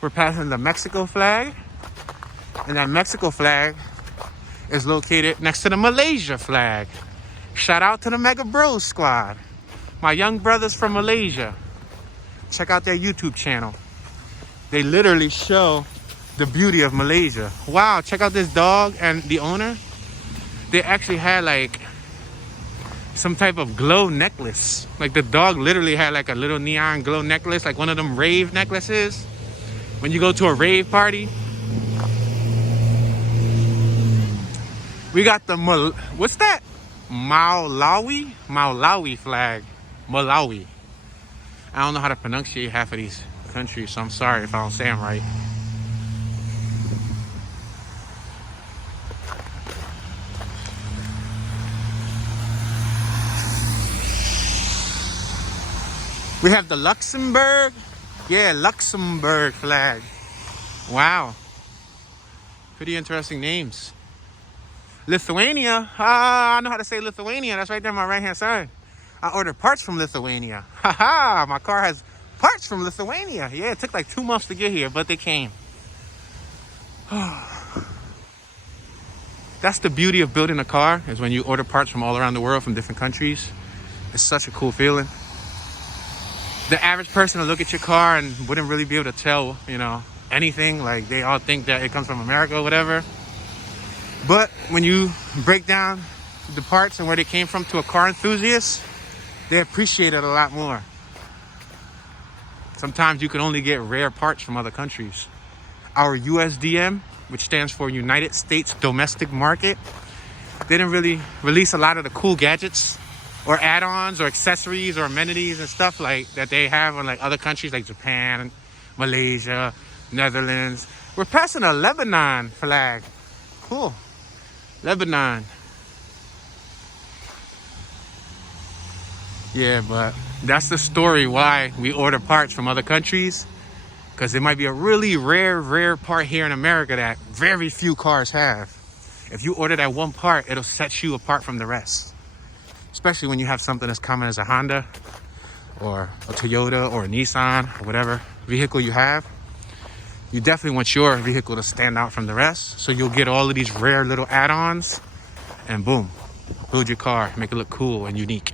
We're passing the Mexico flag, and that Mexico flag is located next to the Malaysia flag. Shout out to the Mega Bros squad. My young brothers from Malaysia. Check out their YouTube channel. They literally show the beauty of Malaysia. Wow, check out this dog and the owner. They actually had like some type of glow necklace. Like the dog literally had like a little neon glow necklace, like one of them rave necklaces. When you go to a rave party. We got the, what's that? Malawi flag. Malawi. I don't know how to pronunciate half of these countries, so I'm sorry if I don't say them right. We have the Luxembourg. Yeah, Luxembourg flag. Wow. Pretty interesting names. Lithuania. I know how to say Lithuania. That's right there on my right-hand side. I ordered parts from Lithuania. Haha, my car has parts from Lithuania. Yeah, it took like 2 months to get here, but they came. That's the beauty of building a car, is when you order parts from all around the world, from different countries. It's such a cool feeling. The average person will look at your car and wouldn't really be able to tell, you know, anything. Like, they all think that it comes from America or whatever. But when you break down the parts and where they came from to a car enthusiast, they appreciate it a lot more. Sometimes you can only get rare parts from other countries. Our USDM, which stands for United States Domestic Market, they didn't really release a lot of the cool gadgets or add-ons or accessories or amenities and stuff like that they have in like other countries like Japan, Malaysia, Netherlands. We're passing a Lebanon flag. Cool. Lebanon. Yeah, but that's the story why we order parts from other countries, because it might be a really rare part here in America that very few cars have. If you order that one part, it'll set you apart from the rest. Especially when you have something as common as a Honda or a Toyota or a Nissan or whatever vehicle you have. You definitely want your vehicle to stand out from the rest. So you'll get all of these rare little add-ons and boom, build your car, make it look cool and unique.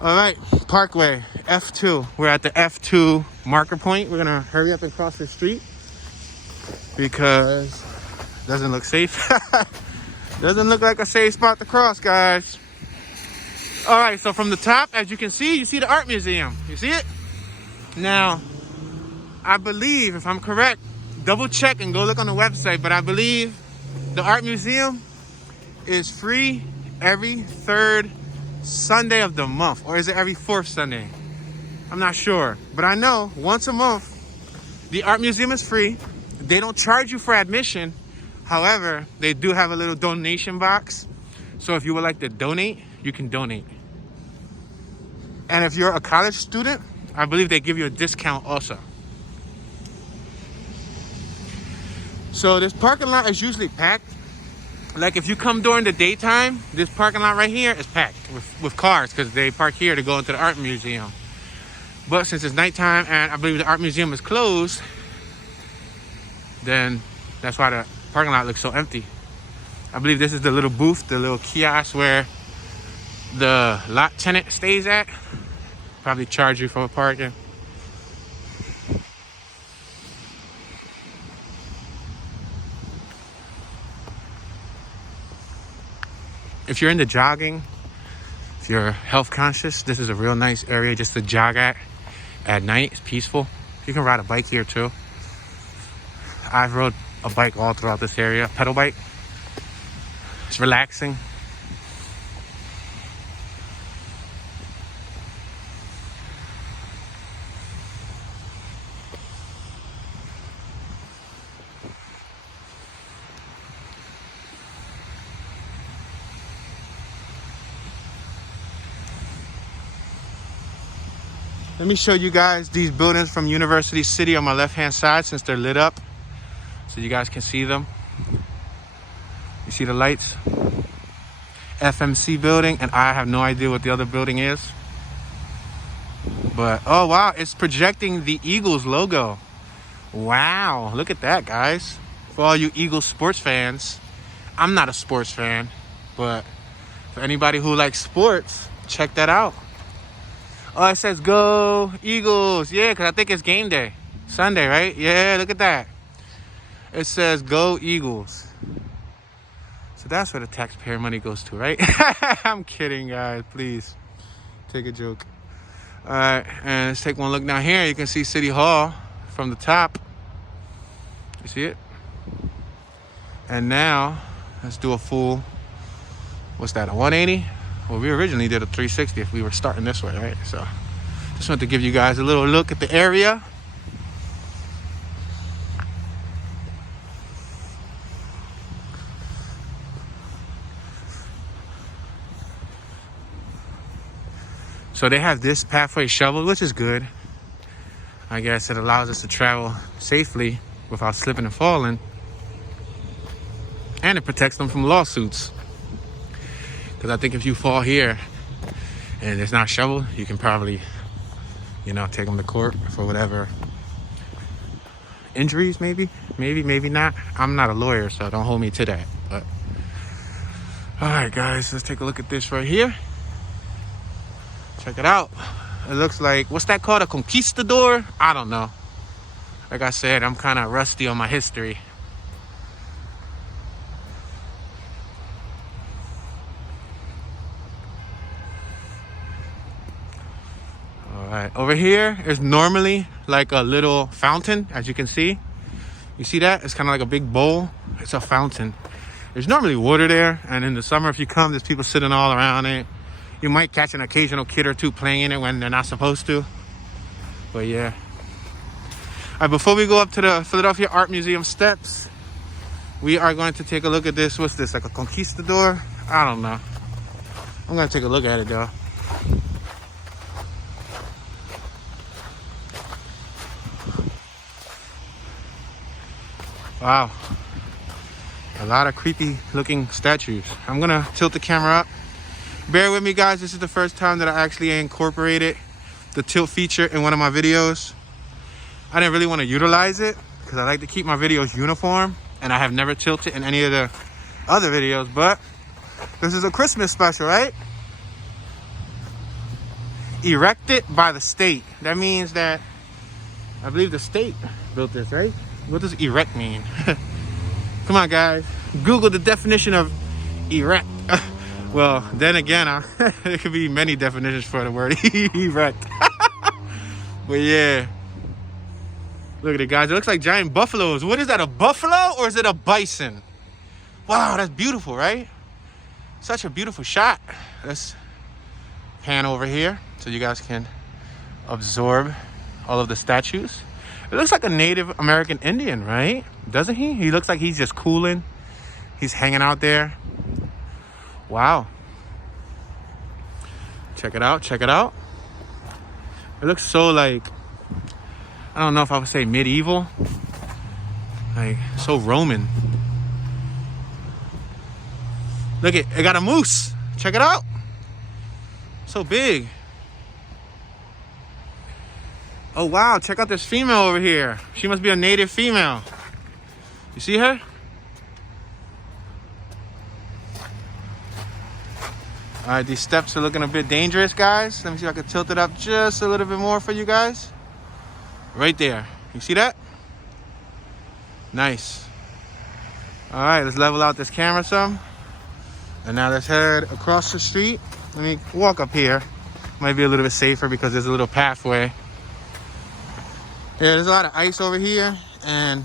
All right, Parkway, F2. We're at the F2 marker point. We're gonna hurry up and cross the street because it doesn't look safe. Doesn't look like a safe spot to cross, guys. All right, so from the top, as you can see, you see the art museum. You see it? Now, I believe, if I'm correct, double check and go look on the website, but I believe the art museum is free every third Sunday of the month, or is it every fourth Sunday? I'm not sure, but I know once a month the art museum is free. They don't charge you for admission. However, they do have a little donation box, so if you would like to donate, you can donate. And if you're a college student, I believe they give you a discount also. So this parking lot is usually packed. Like if you come during the daytime, this parking lot right here is packed with cars because they park here to go into the art museum. But since it's nighttime and I believe the art museum is closed, then that's why the parking lot looks so empty. I believe this is the little booth, the little kiosk where the lot tenant stays at. Probably charge you for parking. If you're into jogging, if you're health conscious, this is a real nice area just to jog at night. It's peaceful. You can ride a bike here too. I've rode a bike all throughout this area, pedal bike. It's relaxing. Let me show you guys these buildings from University City on my left-hand side since they're lit up, so you guys can see them. You see the lights? FMC building, and I have no idea what the other building is. But, oh wow, it's projecting the Eagles logo. Wow, look at that, guys. For all you Eagles sports fans, I'm not a sports fan, but for anybody who likes sports, check that out. Oh, it says go Eagles. Yeah, because I think it's game day. Sunday, right? Yeah, look at that. It says go Eagles. So that's where the taxpayer money goes to, right? I'm kidding, guys. Please take a joke. All right, and let's take one look down here. You can see City Hall from the top. You see it? And now, let's do a full, what's that, a 180? Well, we originally did a 360 if we were starting this way, right? So just wanted to give you guys a little look at the area. So they have this pathway shoveled, which is good. I guess it allows us to travel safely without slipping and falling. And it protects them from lawsuits. Because I think if you fall here and it's not shoveled, you can probably, you know, take them to court for whatever injuries, maybe not. I'm not a lawyer, so don't hold me to that. But All right, guys, let's take a look at this right here. Check it out. It looks like, what's that called? A conquistador? I don't know. Like I said, I'm kind of rusty on my history. All right, over here is normally like a little fountain, as you can see. You see that? It's kind of like a big bowl. It's a fountain. There's normally water there, and in the summer, if you come, there's people sitting all around it. You might catch an occasional kid or two playing in it when they're not supposed to. But yeah. All right, before we go up to the Philadelphia Art Museum steps, we are going to take a look at this. What's this, like a conquistador? I don't know. I'm gonna take a look at it though. Wow. A lot of creepy looking statues. I'm gonna tilt the camera up. Bear with me, guys. This is the first time that I actually incorporated the tilt feature in one of my videos. I didn't really want to utilize it because I like to keep my videos uniform, and I have never tilted in any of the other videos, but this is a Christmas special, right? Erected by the state. That means that I believe the state built this, right? What does erect mean? Come on, guys. Google the definition of erect. Well, then again, there could be many definitions for the word erect. But yeah. Look at it, guys. It looks like giant buffaloes. What is that, a buffalo or is it a bison? Wow, that's beautiful, right? Such a beautiful shot. Let's pan over here so you guys can absorb all of the statues. It looks like a Native American Indian, right? Doesn't he? He looks like he's just cooling. He's hanging out there. Wow. Check it out. Check it out. It looks so like, I don't know if I would say medieval. Like, so Roman. Look, it got a moose. Check it out. So big. Oh, wow. Check out this female over here. She must be a native female. You see her? All right, these steps are looking a bit dangerous, guys. Let me see if I can tilt it up just a little bit more for you guys. Right there. You see that? Nice. All right, let's level out this camera some. And now let's head across the street. Let me walk up here. Might be a little bit safer because there's a little pathway. Yeah, there's a lot of ice over here, and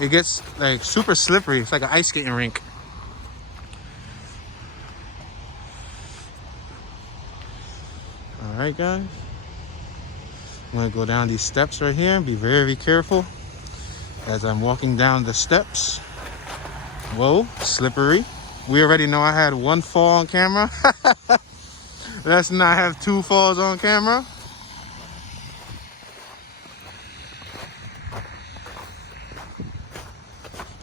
it gets like super slippery. It's like an ice skating rink. All right, guys. I'm gonna go down these steps right here. Be very careful as I'm walking down the steps. Whoa, slippery. We already know I had one fall on camera. Let's not have two falls on camera.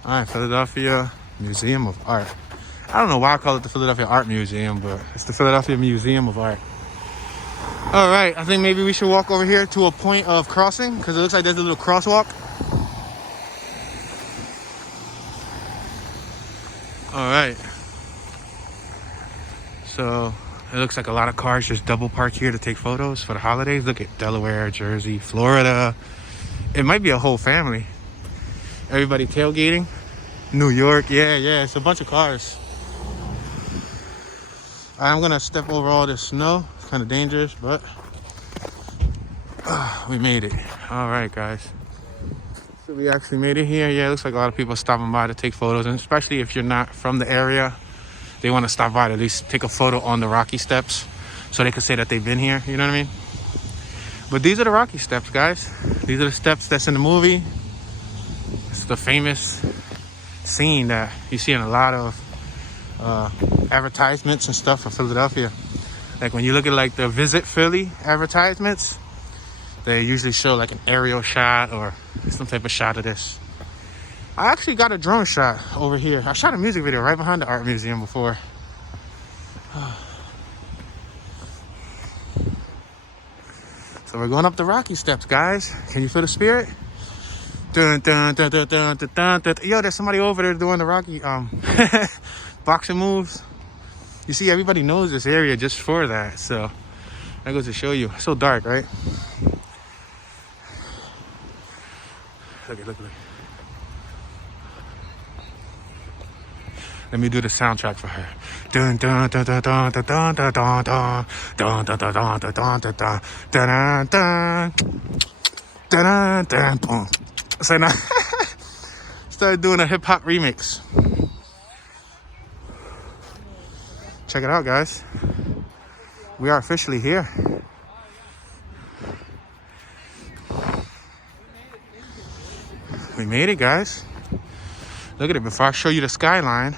All right, Philadelphia Museum of Art. I don't know why I call it the Philadelphia Art Museum, but it's the Philadelphia Museum of Art. All right, I think maybe we should walk over here to a point of crossing because it looks like there's a little crosswalk. All right. So it looks like a lot of cars just double park here to take photos for the holidays. Look at Delaware, Jersey, Florida. It might be a whole family. Everybody tailgating. New York, yeah, it's a bunch of cars. I'm gonna step over all this snow. It's kind of dangerous, but we made it. All right, guys. So we actually made it here. Yeah, it looks like a lot of people stopping by to take photos, and especially if you're not from the area, they want to stop by to at least take a photo on the Rocky Steps so they can say that they've been here, you know what I mean? But these are the Rocky Steps, guys. These are the steps that's in the movie. It's the famous scene that you see in a lot of advertisements and stuff for Philadelphia. Like when you look at like the Visit Philly advertisements, they usually show like an aerial shot or some type of shot of this. I actually got a drone shot over here. I shot a music video right behind the art museum before. So we're going up the Rocky Steps, guys. Can you feel the spirit? Dun, dun, dun, dun, dun, dun, dun, dun. Yo, there's somebody over there doing the Rocky boxing moves. You see, everybody knows this area just for that. So that goes to show you. It's so dark, right? Look. Let me do the soundtrack for her. Dun dun dun dun dun dun dun dun dun dun dun dun dun dun dun dun dun dun dun dun. So now started doing a hip hop remix. Check it out, guys. We are officially here. We made it, guys. Look at it. Before I show you the skyline,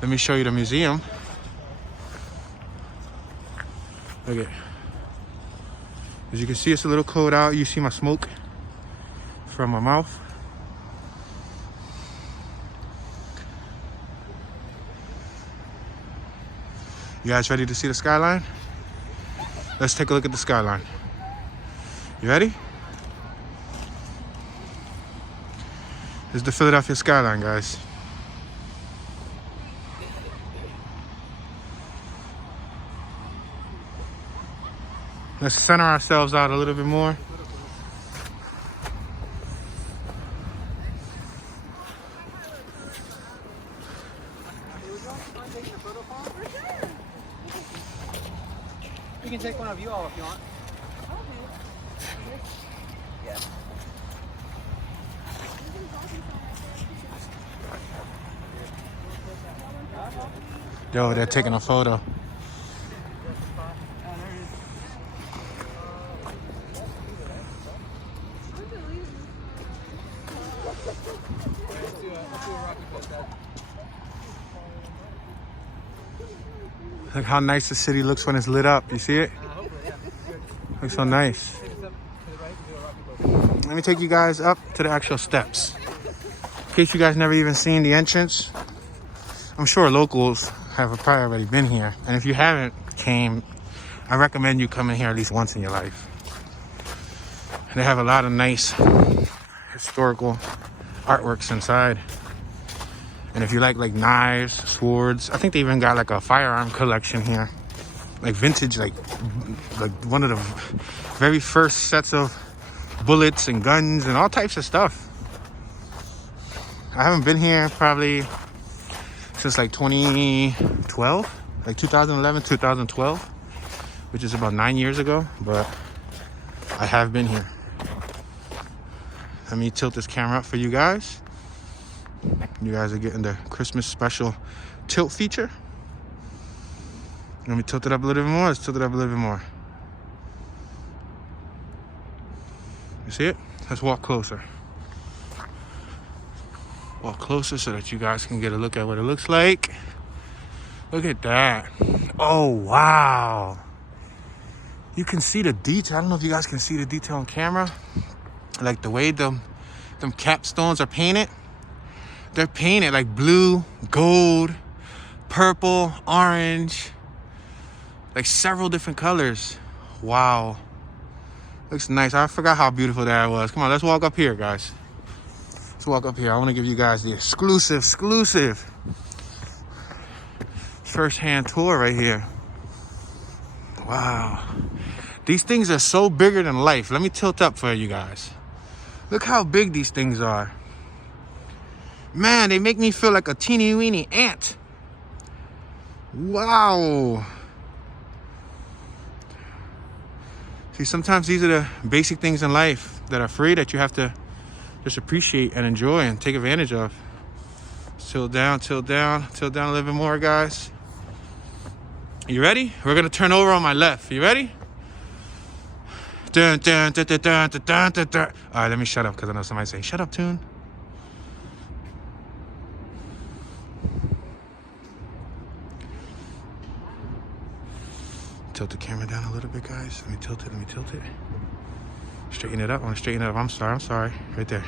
let me show you the museum. Look at it. As you can see, it's a little cold out. You see my smoke from my mouth. You guys ready to see the skyline? Let's take a look at the skyline. You ready? This is the Philadelphia skyline, guys. Let's center ourselves out a little bit more. You can take one of you all if you want. Yeah. Yo, they're taking a photo. Look how nice the city looks when it's lit up. You see it? Looks so nice. Let me take you guys up to the actual steps. In case you guys never even seen the entrance, I'm sure locals have probably already been here. And if you haven't came, I recommend you coming here at least once in your life. They have a lot of nice historical artworks inside. And if you like knives, swords, I think they even got like a firearm collection here. Like vintage, like one of the very first sets of bullets and guns and all types of stuff. I haven't been here probably since like 2012, like 2011, 2012, which is about 9 years ago, but I have been here. Let me tilt this camera up for you guys. You guys are getting the Christmas special tilt feature. Let me tilt it up a little bit more. Let's tilt it up a little bit more. You see it? Let's walk closer. Walk closer so that you guys can get a look at what it looks like. Look at that. Oh, wow. You can see the detail. I don't know if you guys can see the detail on camera. Like the way them capstones are painted. They're painted like blue, gold, purple, orange, like several different colors. Wow. Looks nice. I forgot how beautiful that was. Come on, let's walk up here, guys. Let's walk up here. I want to give you guys the exclusive first-hand tour right here. Wow. These things are so bigger than life. Let me tilt up for you guys. Look how big these things are. Man, they make me feel like a teeny weeny ant. Wow. See, sometimes these are the basic things in life that are free that you have to just appreciate and enjoy and take advantage of. Tilt down a little bit more, guys. You ready? We're gonna turn over on my left. You ready? Dun, dun, dun, dun, dun, dun, dun, dun. All right, let me shut up because I know somebody's saying, shut up, Tune. Tilt the camera down a little bit, guys. Let me tilt it. Straighten it up. I want to straighten it up. I'm sorry. Right there.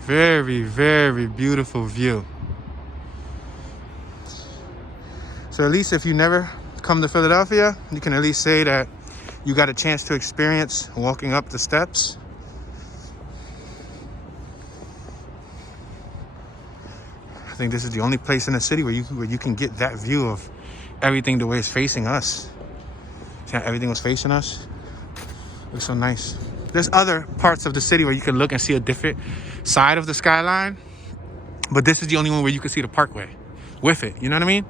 Very, very beautiful view. So at least if you never come to Philadelphia, you can at least say that you got a chance to experience walking up the steps. I think this is the only place in the city where you can get that view of everything the way it's facing us. See how everything was facing us? Looks so nice. There's other parts of the city where you can look and see a different side of the skyline, but this is the only one where you can see the parkway with it. You know what I mean?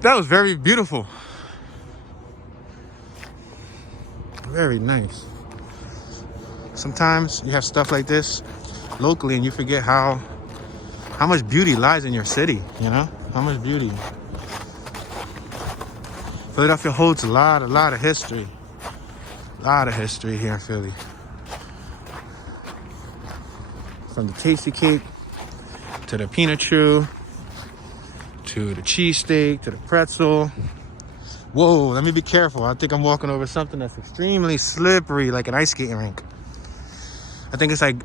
That was very beautiful. Very nice. Sometimes you have stuff like this locally and you forget how much beauty lies in your city, you know? How much beauty. Philadelphia holds a lot of history. A lot of history here in Philly. From the tasty cake to the peanut chew to the cheesesteak to the pretzel. Whoa, let me be careful. I think I'm walking over something that's extremely slippery, like an ice skating rink. I think it's like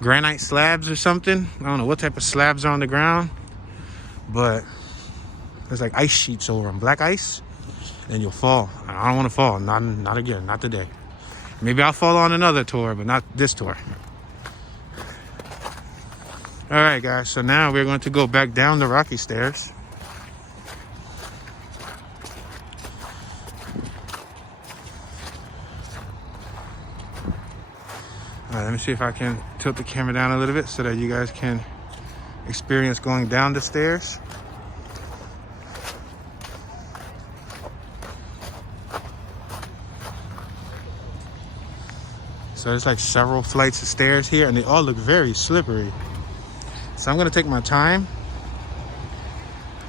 granite slabs or something. I don't know what type of slabs are on the ground, but there's like ice sheets over them, black ice, and you'll fall. I don't want to fall, not again, not today. Maybe I'll fall on another tour, but not this tour. All right, guys, so now we're going to go back down the rocky stairs. All right, let me see if I can tilt the camera down a little bit so that you guys can experience going down the stairs. So there's like several flights of stairs here and they all look very slippery. So I'm gonna take my time.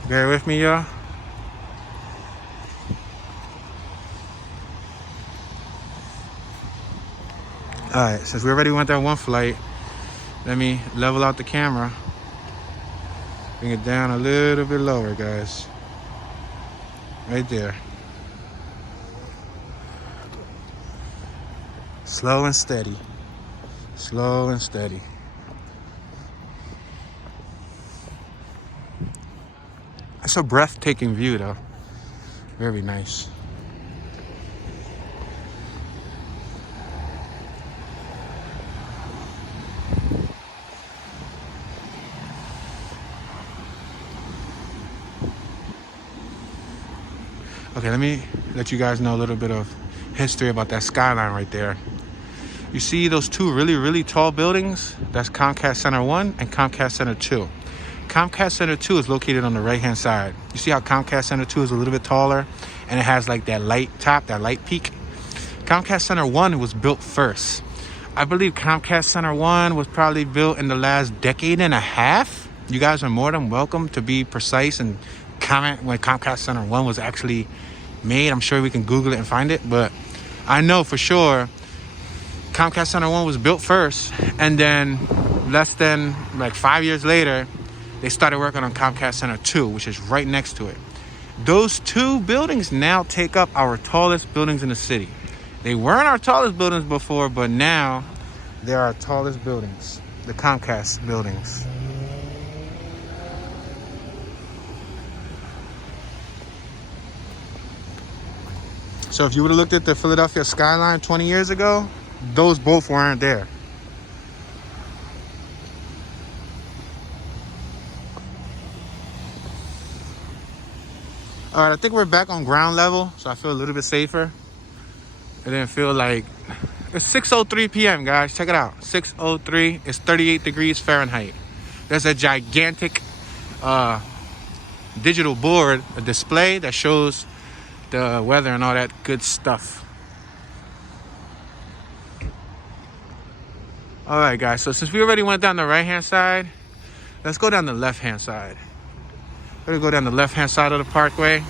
Bear with me, y'all. All right, since we already went down one flight, let me level out the camera. Bring it down a little bit lower, guys. Right there. Slow and steady. Slow and steady. It's a breathtaking view, though. Very nice. Okay, let me let you guys know a little bit of history about that skyline right there. You see those two really tall buildings? That's Comcast Center 1 and Comcast Center 2. Comcast Center 2 is located on the right-hand side. You see how Comcast Center 2 is a little bit taller and it has like that light top, that light peak? Comcast Center 1 was built first. I believe Comcast Center 1 was probably built in the last decade and a half. You guys are more than welcome to be precise and comment when Comcast Center 1 was actually made. I'm sure we can Google it and find it, but I know for sure Comcast Center 1 was built first, and then less than like 5 years later, they started working on Comcast Center 2, which is right next to it. Those two buildings now take up our tallest buildings in the city. They weren't our tallest buildings before, but now they're our tallest buildings, the Comcast buildings. So if you would have looked at the Philadelphia skyline 20 years ago, those both weren't there. All right, I think we're back on ground level, so I feel a little bit safer. It didn't feel like... It's 6:03 p.m., guys. Check it out. 6:03. It's 38 degrees Fahrenheit. There's a gigantic digital board, a display that shows the weather and all that good stuff. All right, guys. So since we already went down the right-hand side, let's go down the left-hand side. We're gonna go down the left-hand side of the parkway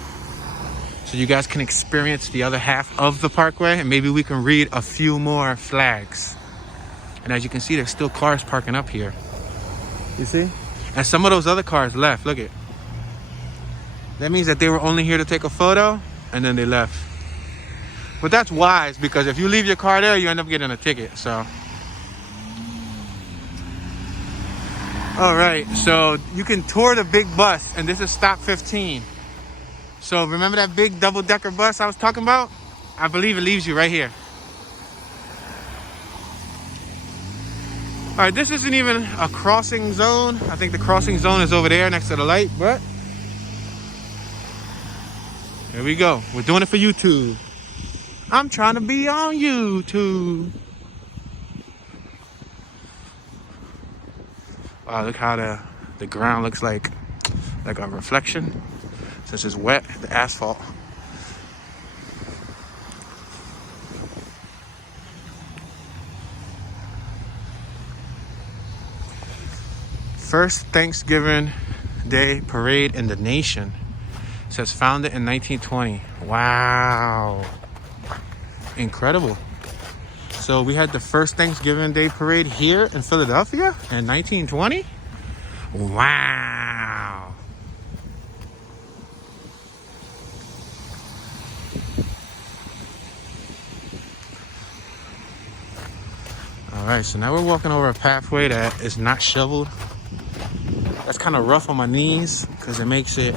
so you guys can experience the other half of the parkway, and maybe we can read a few more flags. And as you can see, there's still cars parking up here. You see? And some of those other cars left. Look at it. That means that they were only here to take a photo and then they left. But that's wise, because if you leave your car there, you end up getting a ticket. So all right, so you can tour the big bus, and this is stop 15. So remember that big double-decker bus I was talking about? I believe it leaves you right here. All right, this isn't even a crossing zone. I think the crossing zone is over there next to the light, but here we go. We're doing it for YouTube. I'm trying to be on YouTube. Wow, look how the ground looks like a reflection. Since it's wet, the asphalt. First Thanksgiving Day parade in the nation. It says founded in 1920. Wow. Incredible. So we had the first Thanksgiving Day parade here in Philadelphia in 1920. Wow. All right, so now we're walking over a pathway that is not shoveled. That's kind of rough on my knees because it makes it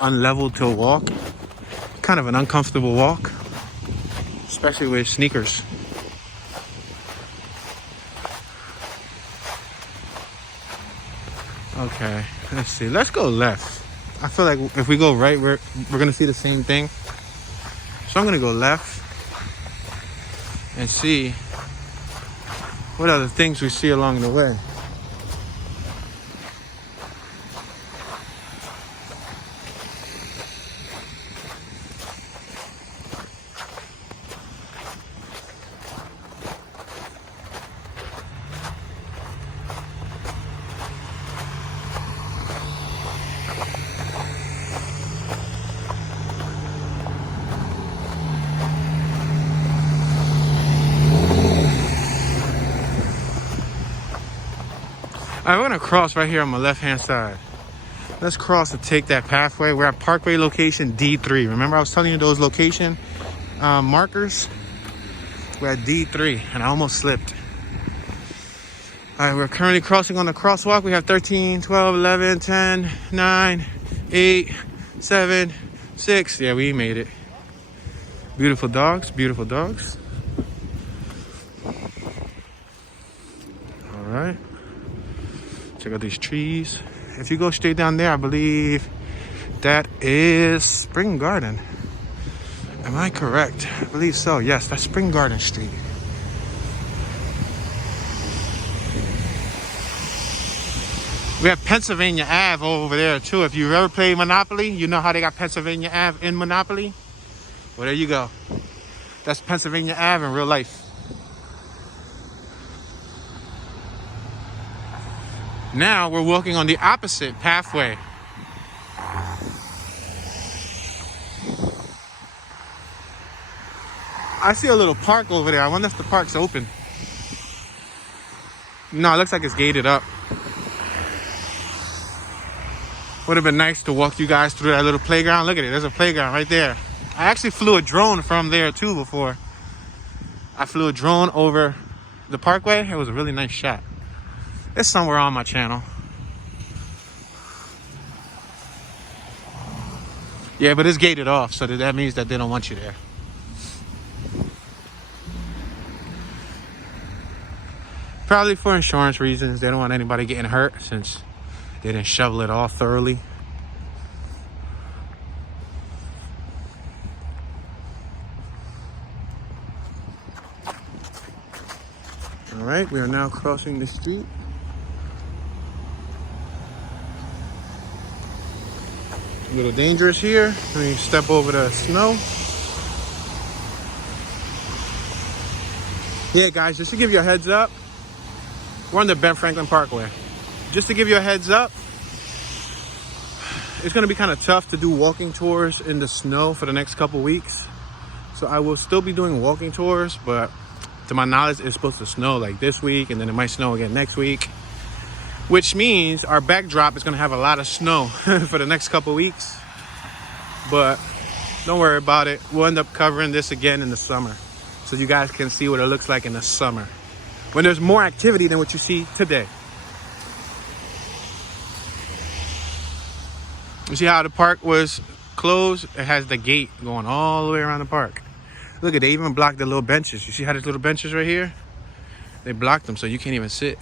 unleveled to walk. Kind of an uncomfortable walk, especially with sneakers. Okay, let's see. Let's go left. I feel like if we go right, we're gonna see the same thing. So I'm gonna go left and see what other things we see along the way. All right, we're gonna cross right here on my left-hand side. Let's cross and take that pathway. We're at Parkway location D3. Remember I was telling you those location markers? We're at D3 and I almost slipped. All right, we're currently crossing on the crosswalk. We have 13, 12, 11, 10, 9, 8, 7, 6. Yeah, we made it. Beautiful dogs, beautiful dogs. All right. Check out these trees. If you go straight down there, I believe that is Spring Garden. Am I correct? I believe so. Yes, that's Spring Garden Street. We have Pennsylvania Ave over there too. If you've ever played Monopoly, you know how they got Pennsylvania Ave in Monopoly? Well, there you go. That's Pennsylvania Ave in real life. Now we're walking on the opposite pathway. I see a little park over there. I wonder if the park's open. No, it looks like it's gated up. Would have been nice to walk you guys through that little playground. Look at it, there's a playground right there. I actually flew a drone from there too before. I flew a drone over the parkway. It was a really nice shot. It's somewhere on my channel. Yeah, but it's gated off, so that means that they don't want you there. Probably for insurance reasons. They don't want anybody getting hurt since they didn't shovel it all thoroughly. All right, we are now crossing the street. A little dangerous here. Let me step over the snow. Yeah, guys, just to give you a heads up, we're on the Franklin Parkway. Just to give you a heads up, it's gonna be kind of tough to do walking tours in the snow for the next couple weeks. So I will still be doing walking tours, but to my knowledge, it's supposed to snow like this week, and then it might snow again next week. Which means our backdrop is gonna have a lot of snow for the next couple weeks. But don't worry about it. We'll end up covering this again in the summer, so you guys can see what it looks like in the summer, when there's more activity than what you see today. You see how the park was closed, it has the gate going all the way around the park. Look at, they even blocked the little benches. You see how there's little benches right here? They blocked them so you can't even sit.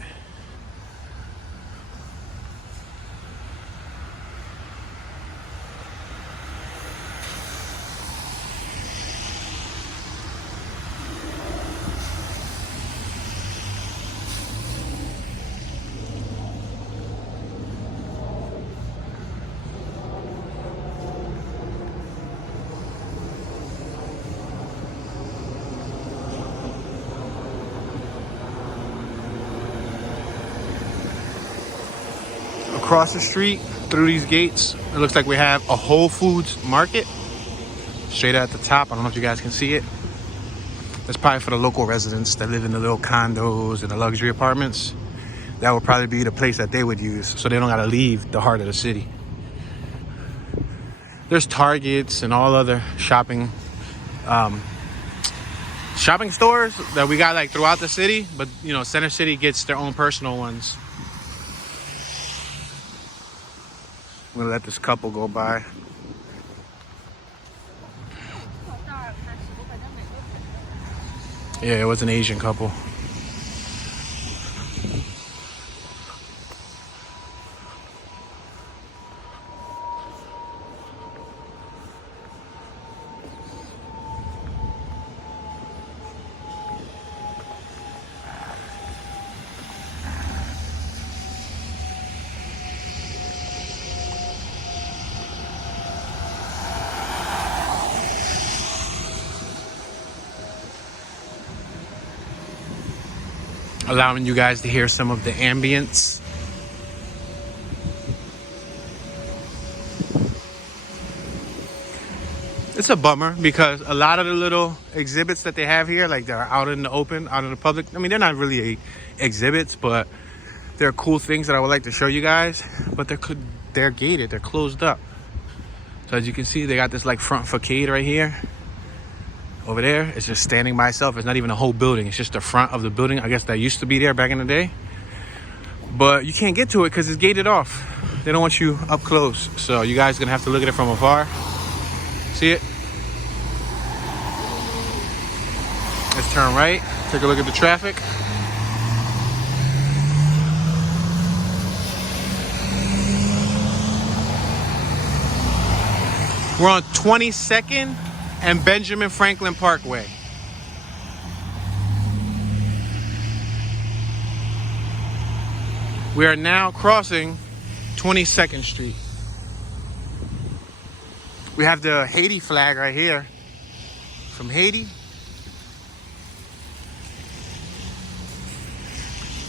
Across the street through these gates, it looks like we have a Whole Foods market straight at the top. I don't know if you guys can see it. That's probably for the local residents that live in the little condos and the luxury apartments. That would probably be the place that they would use, so they don't gotta leave the heart of the city. There's Targets and all other shopping stores that we got like throughout the city, but you know, Center City gets their own personal ones. I'm gonna let this couple go by. Yeah, it was an Asian couple. Allowing you guys to hear some of the ambience. It's a bummer because a lot of the little exhibits that they have here, like they're out in the open, out in the public. I mean, they're not really exhibits, but they're cool things that I would like to show you guys. But they're gated, they're closed up. So as you can see, they got this like front facade right here. Over there, it's just standing by itself. It's not even a whole building. It's just the front of the building. I guess that used to be there back in the day. But you can't get to it because it's gated off. They don't want you up close. So you guys are going to have to look at it from afar. See it? Let's turn right. Take a look at the traffic. We're on 22nd and Benjamin Franklin Parkway. We are now crossing 22nd Street. We have the Haiti flag right here from Haiti.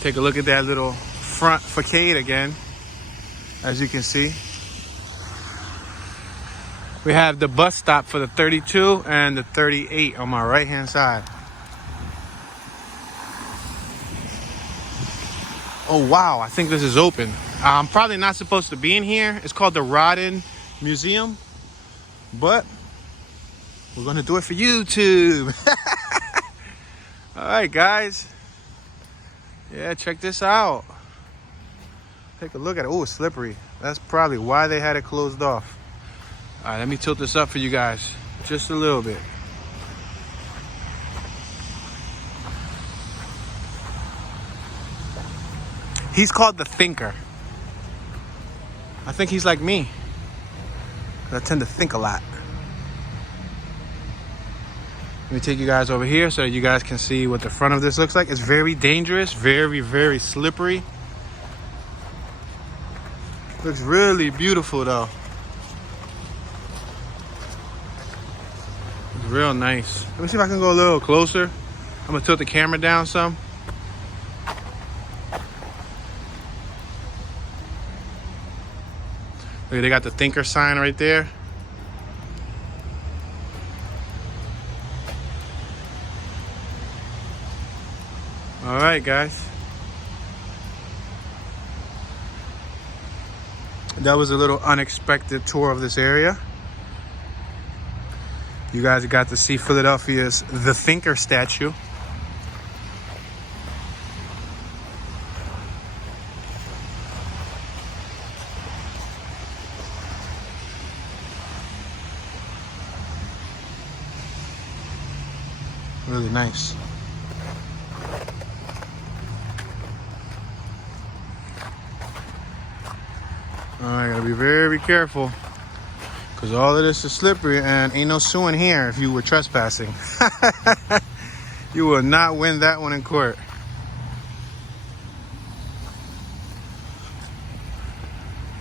Take a look at that little front facade again, as you can see. We have the bus stop for the 32 and the 38 on my right hand side. Oh wow, I think this is open. I'm probably not supposed to be in here. It's called the Rodin Museum, but we're gonna do it for YouTube. All right, guys. Yeah, check this out. Take a look at it. Oh, it's slippery. That's probably why they had it closed off. All right, let me tilt this up for you guys just a little bit. He's called the Thinker. I think he's like me. I tend to think a lot. Let me take you guys over here so that you guys can see what the front of this looks like. It's very dangerous, very, very slippery. Looks really beautiful though. Real nice. Let me see if I can go a little closer. I'm gonna tilt the camera down some. Look, they got the Thinker sign right there. All right, guys. That was a little unexpected tour of this area. You guys got to see Philadelphia's The Thinker statue. Really nice. Alright, gotta be very careful. Because all of this is slippery and ain't no suing here if you were trespassing. You will not win that one in court.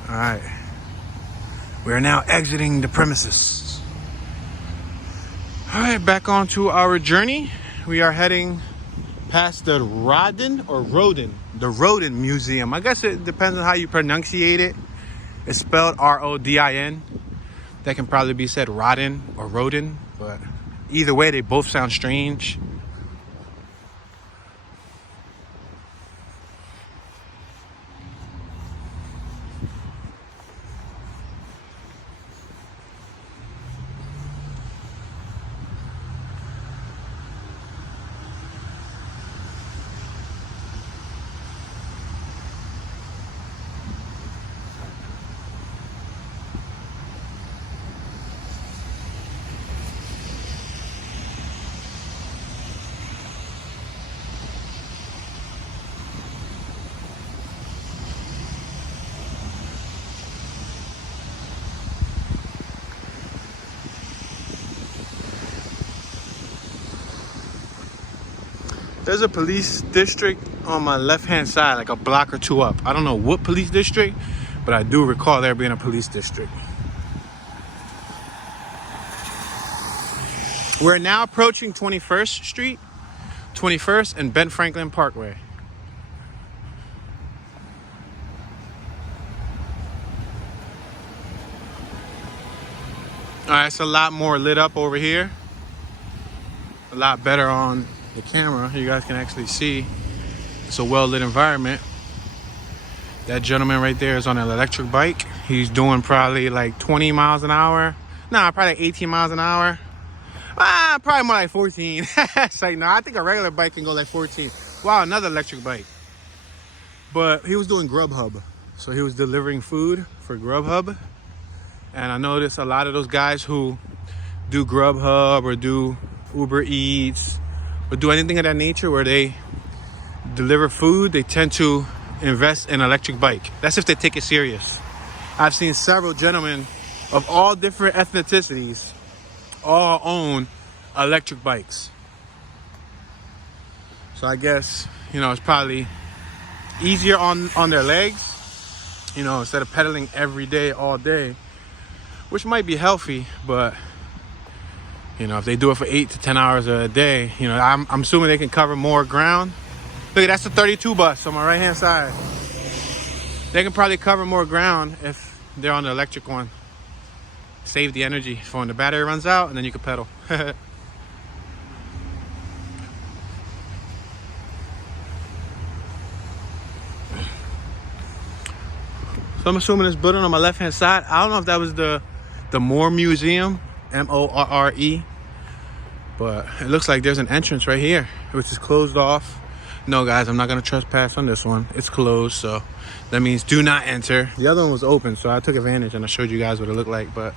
Alright. We are now exiting the premises. Alright, back on to our journey. We are heading past the Rodin or Rodin. The Rodin Museum. I guess it depends on how you pronunciate it. It's spelled R-O-D-I-N. That can probably be said Rodin or Rodin, but either way, they both sound strange. There's a police district on my left-hand side, like a block or two up. I don't know what police district, but I do recall there being a police district. We're now approaching 21st Street, 21st and Ben Franklin Parkway. All right, it's a lot more lit up over here. A lot better on the camera. You guys can actually see it's a well-lit environment. That gentleman right there is on an electric bike. He's doing probably like 20 miles an hour. Nah, probably 18 miles an hour. Probably more like 14. It's like, no, I think a regular bike can go like 14. Wow, another electric bike. But he was doing Grubhub. So he was delivering food for Grubhub. And I noticed a lot of those guys who do Grubhub or do Uber Eats or do anything of that nature where they deliver food, they tend to invest in an electric bike. That's if they take it serious. I've seen several gentlemen of all different ethnicities all own electric bikes. So I guess, you know, it's probably easier on their legs, you know, instead of pedaling every day, all day, which might be healthy, but you know, if they do it for 8 to 10 hours a day, you know, I'm assuming they can cover more ground. Look, that's the 32 bus on my right-hand side. They can probably cover more ground if they're on the electric one. Save the energy for when the battery runs out, and then you can pedal. So I'm assuming this building on my left-hand side, I don't know if that was the More Museum, M-O-R-R-E. But it looks like there's an entrance right here, which is closed off. No, guys, I'm not going to trespass on this one. It's closed, so that means do not enter. The other one was open, so I took advantage and I showed you guys what it looked like. But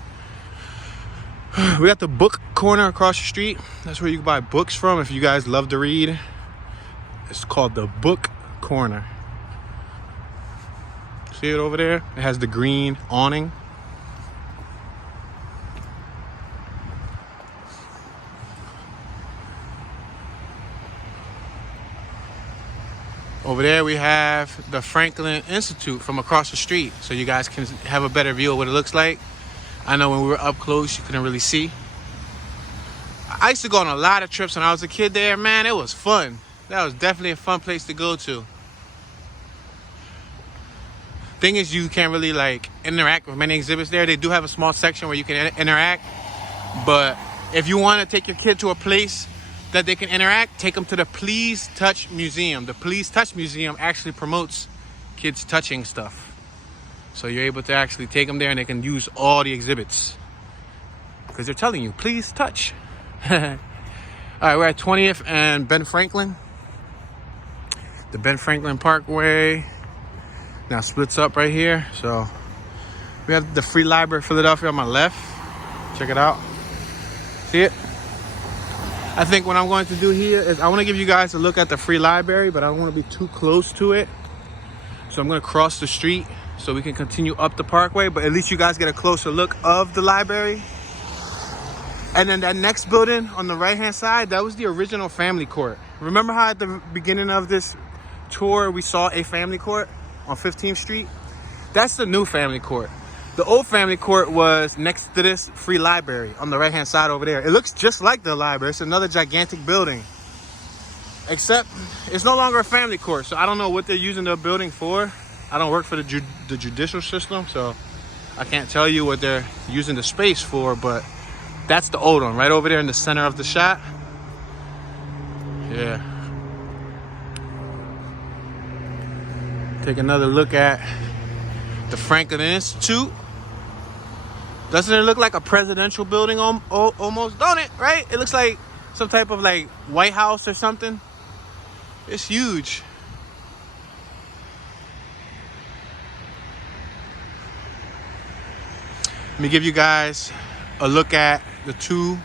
we got the book corner across the street. That's where you can buy books from if you guys love to read. It's called the Book Corner. See it over there? It has the green awning. Over there we have the Franklin Institute from across the street, so you guys can have a better view of what it looks like. I know when we were up close you couldn't really see. I used to go on a lot of trips when I was a kid there. Man, it was fun. That was definitely a fun place to go to. Thing is, you can't really like interact with many exhibits there. They do have a small section where you can interact, but if you want to take your kid to a place that they can interact, take them to the Please Touch Museum. The Please Touch Museum actually promotes kids touching stuff. So you're able to actually take them there and they can use all the exhibits. Because they're telling you, please touch. All right, we're at 20th and Ben Franklin. The Ben Franklin Parkway now splits up right here. So we have the Free Library of Philadelphia on my left. Check it out. See it? I think what I'm going to do here is I want to give you guys a look at the free library, but I don't want to be too close to it. So I'm going to cross the street so we can continue up the parkway, but at least you guys get a closer look of the library. And then that next building on the right-hand side, that was the original family court. Remember how at the beginning of this tour, we saw a family court on 15th Street? That's the new family court. The old family court was next to this free library on the right-hand side over there. It looks just like the library. It's another gigantic building. Except it's no longer a family court, so I don't know what they're using the building for. I don't work for the judicial system, so I can't tell you what they're using the space for, but that's the old one, right over there in the center of the shot. Yeah. Take another look at the Franklin Institute. Doesn't it look like a presidential building almost? Don't it? Right? It looks like some type of like White House or something. It's huge. Let me give you guys a look at the two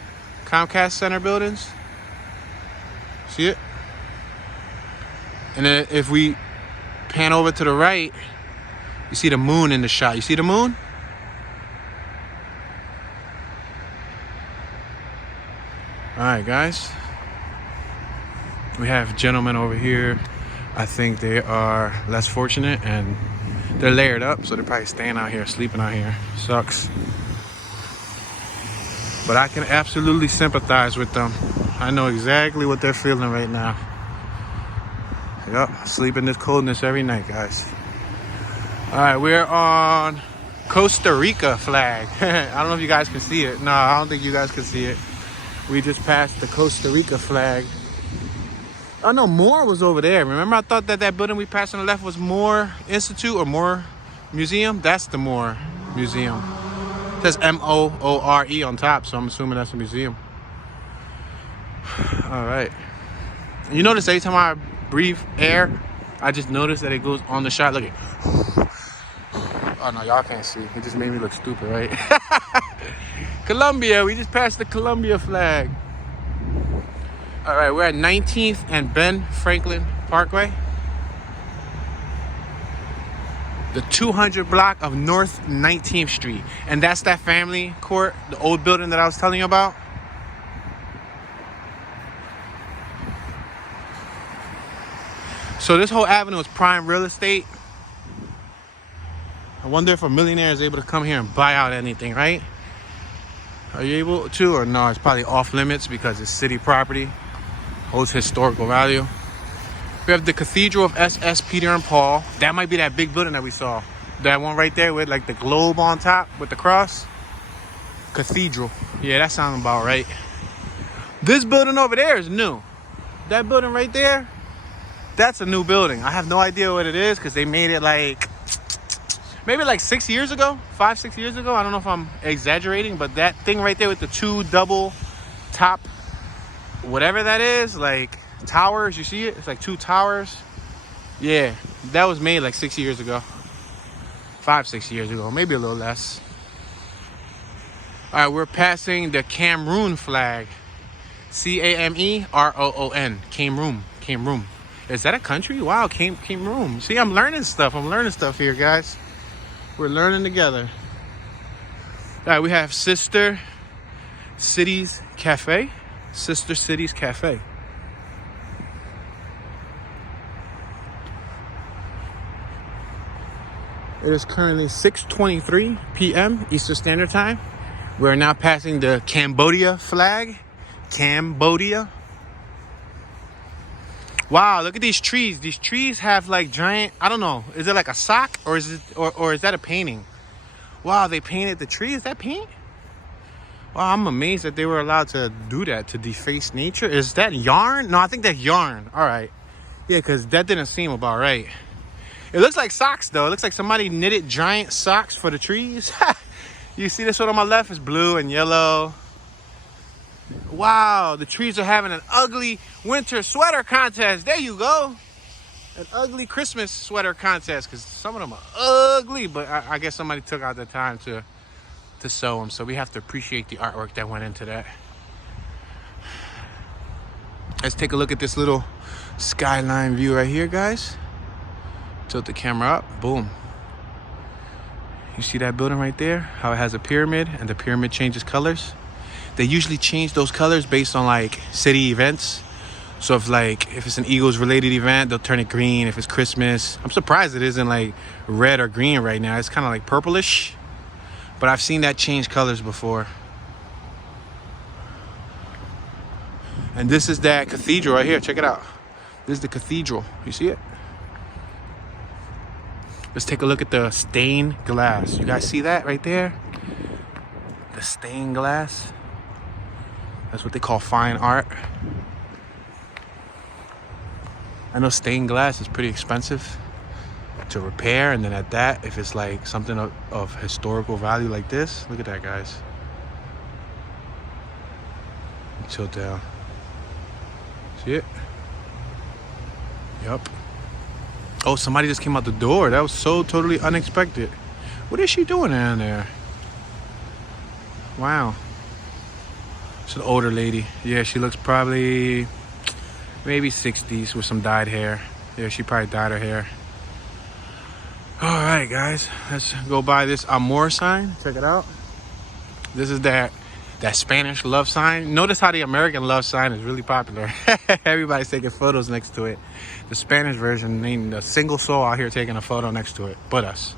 Comcast Center buildings. See it? And then if we pan over to the right, you see the moon in the shot. You see the moon? All right, guys. We have gentlemen over here. I think they are less fortunate and they're layered up, so they're probably staying out here, sleeping out here. Sucks. But I can absolutely sympathize with them. I know exactly what they're feeling right now. Yup, sleep in this coldness every night, guys. All right, we're on Costa Rica flag. I don't know if you guys can see it. No, I don't think you guys can see it. We just passed the Costa Rica flag. Oh no, Moore was over there. Remember, I thought that building we passed on the left was Moore Institute or Moore Museum. That's the Moore Museum. It says M-O-O-R-E on top, so I'm assuming that's a museum. All right. You notice every time I breathe air, I just notice that it goes on the shot. Look at. Oh no, y'all can't see. It just made me look stupid, right? Colombia. We just passed the Colombia flag. All right, we're at 19th and Ben Franklin Parkway. The 200 block of North 19th Street. And that's that family court, the old building that I was telling you about. So this whole avenue is prime real estate. I wonder if a millionaire is able to come here and buy out anything, right? Are you able to, or no? It's probably off limits because it's city property. Holds historical value. We have the Cathedral of SS Peter and Paul. That might be that big building that we saw. That one right there with like the globe on top with the cross. Cathedral. Yeah, that sounds about right. This building over there is new. That building right there, that's a new building. I have no idea what it is because they made it like maybe like 6 years ago, 5-6 years ago. I don't know if I'm exaggerating, but that thing right there with the two double top, whatever that is, like towers, you see it? It's like two towers. Yeah, that was made like 6 years ago. 5-6 years ago, maybe a little less. All right, we're passing the Cameroon flag. C-A-M-E-R-O-O-N. Cameroon. Cameroon. Is that a country? Wow, Cameroon. See, I'm learning stuff. I'm learning stuff here, guys. We're learning together. All right, we have Sister Cities Cafe. Sister Cities Cafe. It is currently 6:23 p.m. Eastern Standard Time. We're now passing the Cambodia flag. Cambodia. Wow, look at these trees. These trees have like giant, I don't know, is it like a sock or is it or is that a painting? Wow, they painted the tree. Is that paint? Wow, I'm amazed that they were allowed to do that, to deface nature. Is that yarn? No, I think that's yarn. All right. Yeah, because that didn't seem about right. It looks like socks, though. It looks like somebody knitted giant socks for the trees. You see this one on my left? It's blue and yellow. Wow, the trees are having an ugly winter sweater contest. There you go. An ugly Christmas sweater contest, because some of them are ugly, but I guess somebody took out the time to sew them, so we have to appreciate the artwork that went into that. Let's take a look at this little skyline view right here, guys. Tilt the camera up. Boom. You see that building right there? How it has a pyramid, and the pyramid changes colors. They usually change those colors based on like city events. So if it's an Eagles related event, they'll turn it green. If it's Christmas, I'm surprised it isn't like red or green right now. It's kind of like purplish, but I've seen that change colors before. And this is that cathedral right here. Check it out. This is the cathedral. You see it? Let's take a look at the stained glass. You guys see that right there? The stained glass. That's what they call fine art. I know stained glass is pretty expensive to repair, and then at that, if it's like something of historical value like this, look at that, guys. Tilt down. See it? Yup. Oh, somebody just came out the door. That was so totally unexpected. What is she doing down there? Wow. It's an older lady. Yeah, she looks probably maybe 60s with some dyed hair. Yeah, she probably dyed her hair. All right, guys. Let's go by this Amore sign. Check it out. This is that Spanish love sign. Notice how the American love sign is really popular. Everybody's taking photos next to it. The Spanish version, ain't a single soul out here taking a photo next to it but us.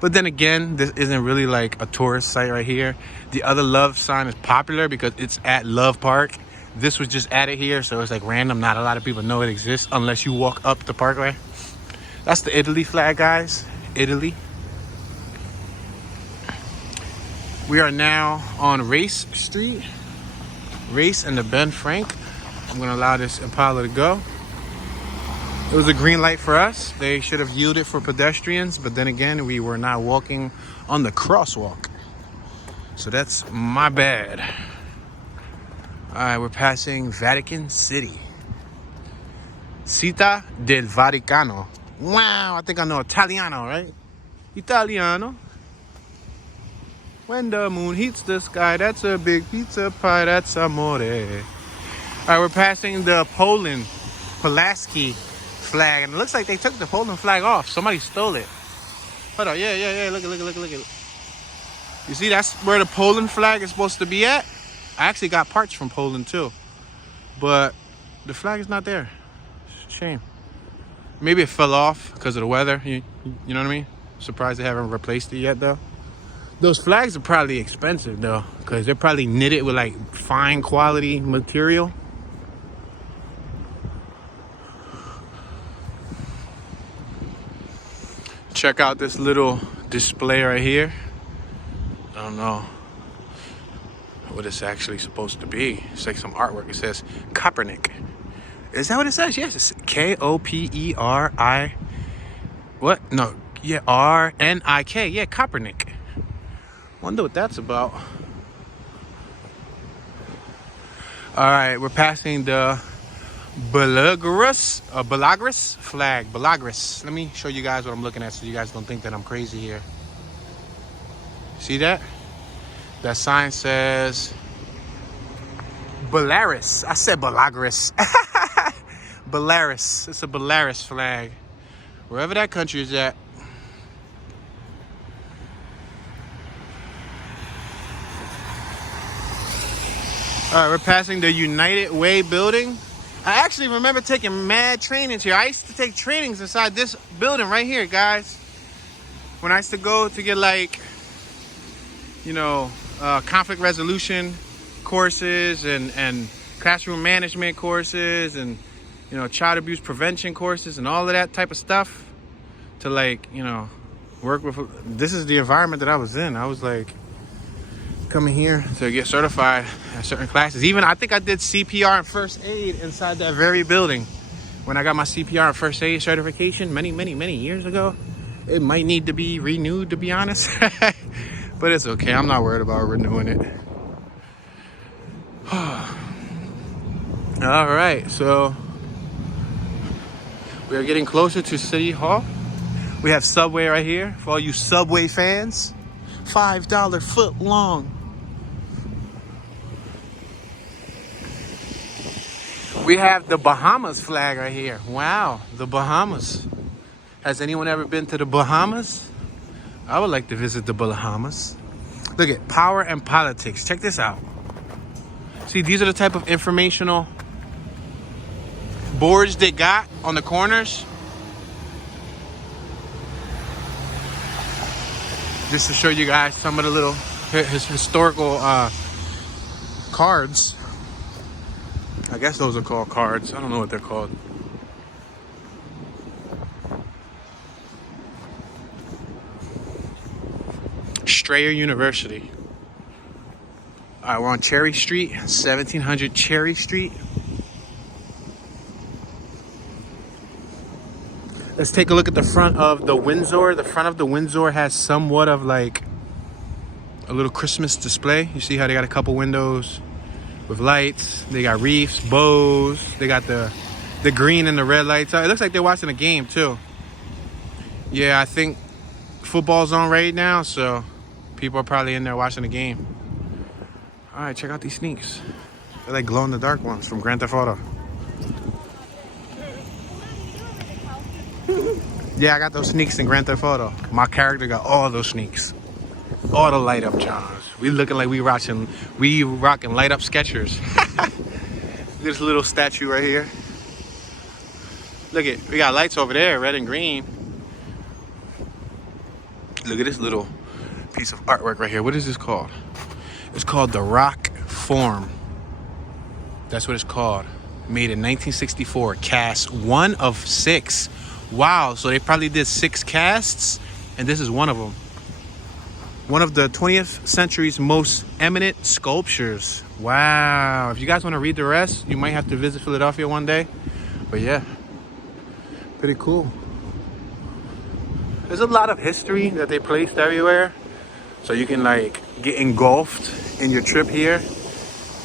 But then again, this isn't really like a tourist site right here. The other love sign is popular because it's at Love Park. This was just added here, so it's like random. Not a lot of people know it exists unless you walk up the parkway. That's the Italy flag, guys. Italy. We are now on Race Street. Race and the Ben Frank. I'm gonna allow this Impala to go. It was a green light for us. They should have yielded for pedestrians, but then again, we were not walking on the crosswalk. So that's my bad. All right, we're passing Vatican City. Città del Vaticano. Wow, I think I know Italiano, right? Italiano. When the moon heats the sky, that's a big pizza pie, that's amore. All right, we're passing the Pulaski flag, and it looks like they took the Poland flag off. Somebody stole it. Hold on, yeah. Look at. You see, that's where the Poland flag is supposed to be at. I actually got parts from Poland too, but the flag is not there. Shame. Maybe it fell off because of the weather. You know what I mean? Surprised they haven't replaced it yet though. Those flags are probably expensive though, because they're probably knitted with like fine quality material. Check out this little display right here. I don't know what it's actually supposed to be. It's like some artwork. It says Kopernik. Is that what it says? Yes, it's K-O-P-E-R-I. What? No, yeah, R-N-I-K. Yeah, Kopernik. Wonder what that's about. All right, we're passing the Belagros flag. Belagros. Let me show you guys what I'm looking at so you guys don't think that I'm crazy here. See that? That sign says Belarus. I said Belagros. Belarus. It's a Belarus flag. Wherever that country is at. All right, we're passing the United Way building. I actually remember taking mad trainings here. I used to take trainings inside this building right here, guys. When I used to go to get like, you know, conflict resolution courses and classroom management courses and, you know, child abuse prevention courses and all of that type of stuff to like, you know, work with. This is the environment that I was in. I was like coming here to get certified at certain classes. Even I think I did CPR and first aid inside that very building when I got my CPR and first aid certification many years ago. It might need to be renewed, to be honest. But it's okay. I'm not worried about renewing it. All right, so we are getting closer to City Hall. We have Subway right here for all you Subway fans. $5 foot long. We have the Bahamas flag right here. Wow, the Bahamas. Has anyone ever been to the Bahamas? I would like to visit the Bahamas. Look at power and politics. Check this out. See, these are the type of informational boards they got on the corners. Just to show you guys some of the little historical cards. I guess those are called cards. I don't know what they're called. Strayer University. All right, we're on Cherry Street, 1700 Cherry Street. Let's take a look at the front of the Windsor. The front of the Windsor has somewhat of like a little Christmas display. You see how they got a couple windows with lights. They got reefs, bows. They got the green and the red lights. It looks like they're watching a game too. Yeah, I think football's on right now, so people are probably in there watching the game. All right, check out these sneaks. They're like glow-in-the-dark ones from Grand Theft Auto. Yeah, I got those sneaks in Grand Theft Auto. My character got all those sneaks. All the light up Johns. We looking like we rocking light up Skechers. This little statue right here. Look at, we got lights over there, red and green. Look at this little piece of artwork right here. What is this called? It's called the Rock Form. That's what it's called. Made in 1964. Cast 1 of 6. Wow, so they probably did 6 casts, and this is one of them. One of the 20th century's most eminent sculptures. Wow. If you guys want to read the rest, you might have to visit Philadelphia one day. But yeah, pretty cool. There's a lot of history that they placed everywhere, so you can like get engulfed in your trip here.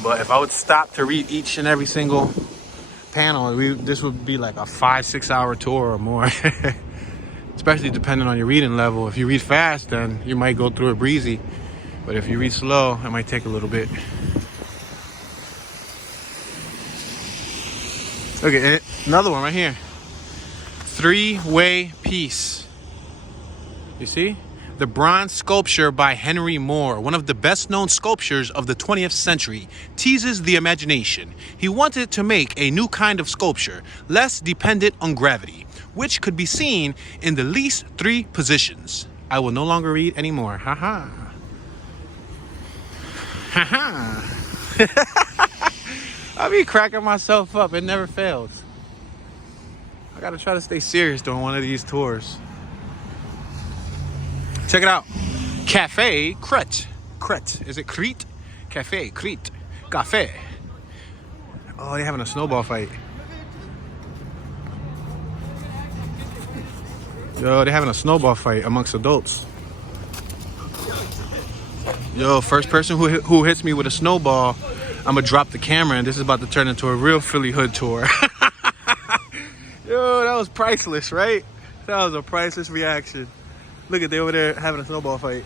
But if I would stop to read each and every single panel, this would be like a 5-6 hour tour or more. Especially depending on your reading level. If you read fast, then you might go through it breezy. But if you read slow, it might take a little bit. Look at it. Another one right here. 3-way piece. You see? The bronze sculpture by Henry Moore, one of the best known sculptures of the 20th century, teases the imagination. He wanted to make a new kind of sculpture, less dependent on gravity, which could be seen in the least 3 positions. I will no longer read anymore. Haha. Haha. I be cracking myself up. It never fails. I gotta try to stay serious during one of these tours. Check it out. Cafe Crete. Crete. Is it Crete? Cafe Crete. Cafe. Oh, they're having a snowball fight. Yo, they're having a snowball fight amongst adults. Yo, first person who hits me with a snowball, I'm gonna drop the camera, and this is about to turn into a real Philly hood tour. Yo, that was priceless, right? That was a priceless reaction. Look at, they over there having a snowball fight.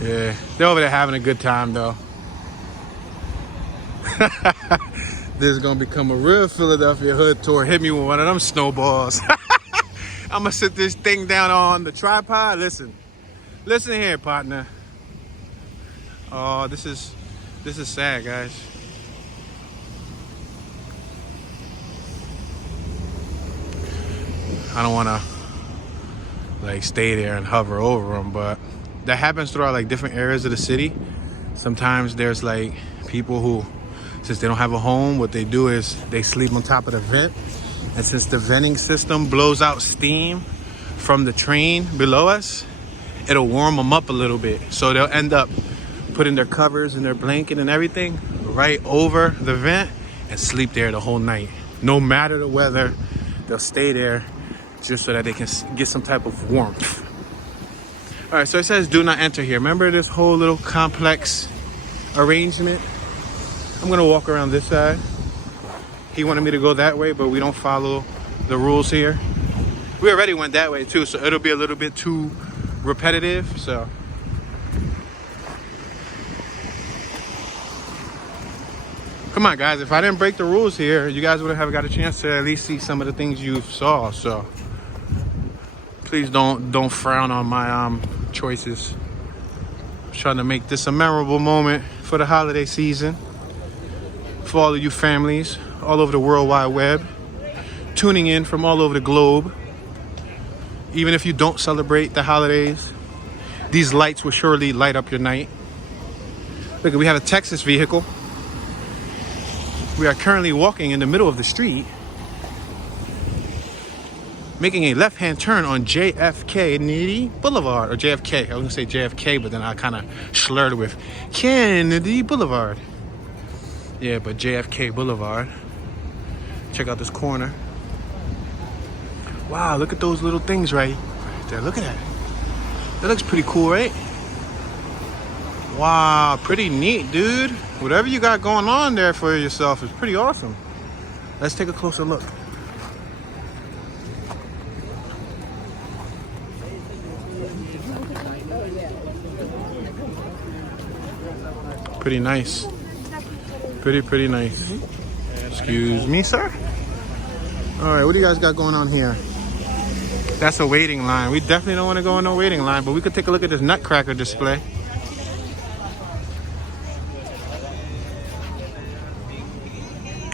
Yeah, they're over there having a good time though. This is gonna become a real Philadelphia hood tour. Hit me with one of them snowballs. I'm gonna sit this thing down on the tripod. Listen here, partner. Oh, this is sad, guys. I don't want to like stay there and hover over them, but that happens throughout like different areas of the city. Sometimes there's like people who, since they don't have a home, what they do is they sleep on top of the vent, and since the venting system blows out steam from the train below us, it'll warm them up a little bit, so they'll end up putting their covers and their blanket and everything right over the vent and sleep there the whole night. No matter the weather, they'll stay there just so that they can get some type of warmth. All right, so it says do not enter here. Remember this whole little complex arrangement? I'm gonna walk around this side. He wanted me to go that way, but we don't follow the rules here. We already went that way too, so it'll be a little bit too repetitive, so. Come on, guys. If I didn't break the rules here, you guys would have got a chance to at least see some of the things you saw. So please don't frown on my choices. I'm trying to make this a memorable moment for the holiday season. For all of you families all over the World Wide Web, tuning in from all over the globe. Even if you don't celebrate the holidays, these lights will surely light up your night. Look, we have a Texas vehicle. We are currently walking in the middle of the street, making a left-hand turn on JFK Boulevard, or JFK. I was gonna say JFK, but then I kind of slurred with Kennedy Boulevard. Yeah, but JFK Boulevard. Check out this corner. Wow, look at those little things right there. Look at that. That looks pretty cool, right? Wow, pretty neat, dude. Whatever you got going on there for yourself is pretty awesome. Let's take a closer look. Pretty nice. Pretty nice. Excuse me, sir. All right, what do you guys got going on here? That's a waiting line. We definitely don't want to go in no waiting line, but we could take a look at this nutcracker display.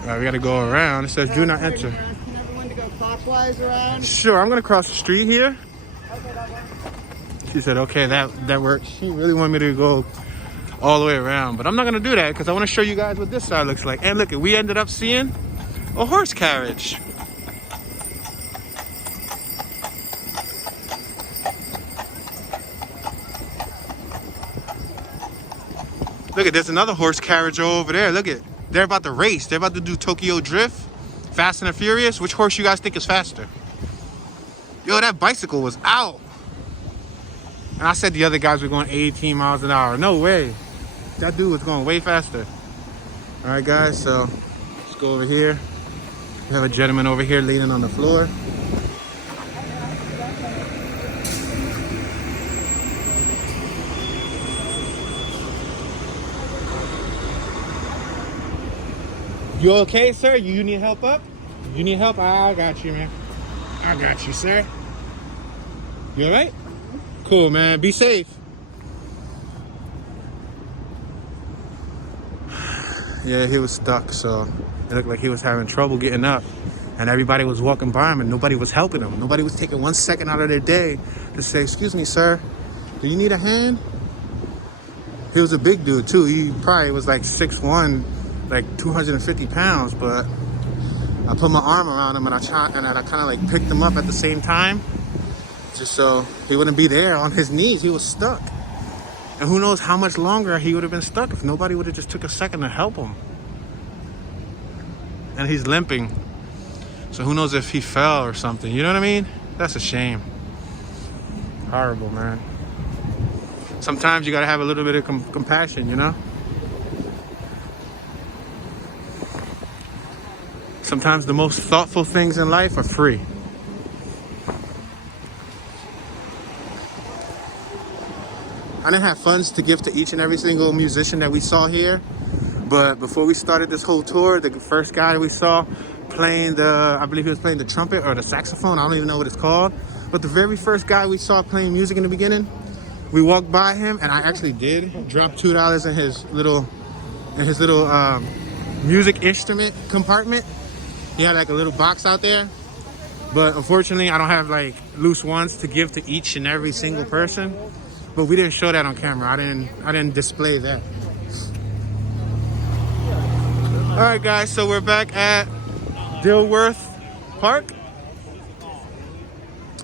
All right, we got to go around. It says do not enter. Everyone to go clockwise around. Sure, I'm going to cross the street here. She said, okay, that works. She really wanted me to go all the way around, but I'm not going to do that because I want to show you guys what this side looks like. And look, we ended up seeing a horse carriage. Look at, there's another horse carriage over there. Look at, they're about to race. They're about to do Tokyo Drift, Fast and the Furious. Which horse you guys think is faster? Yo, that bicycle was out. And I said the other guys were going 18 miles an hour. No way. That dude was going way faster. All right, guys, so let's go over here. We have a gentleman over here leaning on the floor. You okay, sir? You need help up? You need help? I got you, man. I got you, sir. You all right? Cool, man. Be safe. Yeah, he was stuck, so it looked like he was having trouble getting up. And everybody was walking by him and nobody was helping him. Nobody was taking 1 second out of their day to say, excuse me, sir, do you need a hand? He was a big dude, too. He probably was like 6'1", like 250 pounds, but I put my arm around him and I kind of like picked him up at the same time, just so he wouldn't be there on his knees. He was stuck. And who knows how much longer he would have been stuck if nobody would have just took a second to help him. And he's limping. So who knows if he fell or something, you know what I mean? That's a shame. Horrible, man. Sometimes you gotta have a little bit of compassion, you know? Sometimes the most thoughtful things in life are free. I didn't have funds to give to each and every single musician that we saw here. But before we started this whole tour, the first guy that we saw playing I believe he was playing the trumpet or the saxophone. I don't even know what it's called. But the very first guy we saw playing music in the beginning, we walked by him and I actually did drop $2 in his little music instrument compartment. He had like a little box out there. But unfortunately, I don't have like loose ones to give to each and every single person. But we didn't show that on camera. I didn't display that. All right, guys, so we're back at Dilworth Park.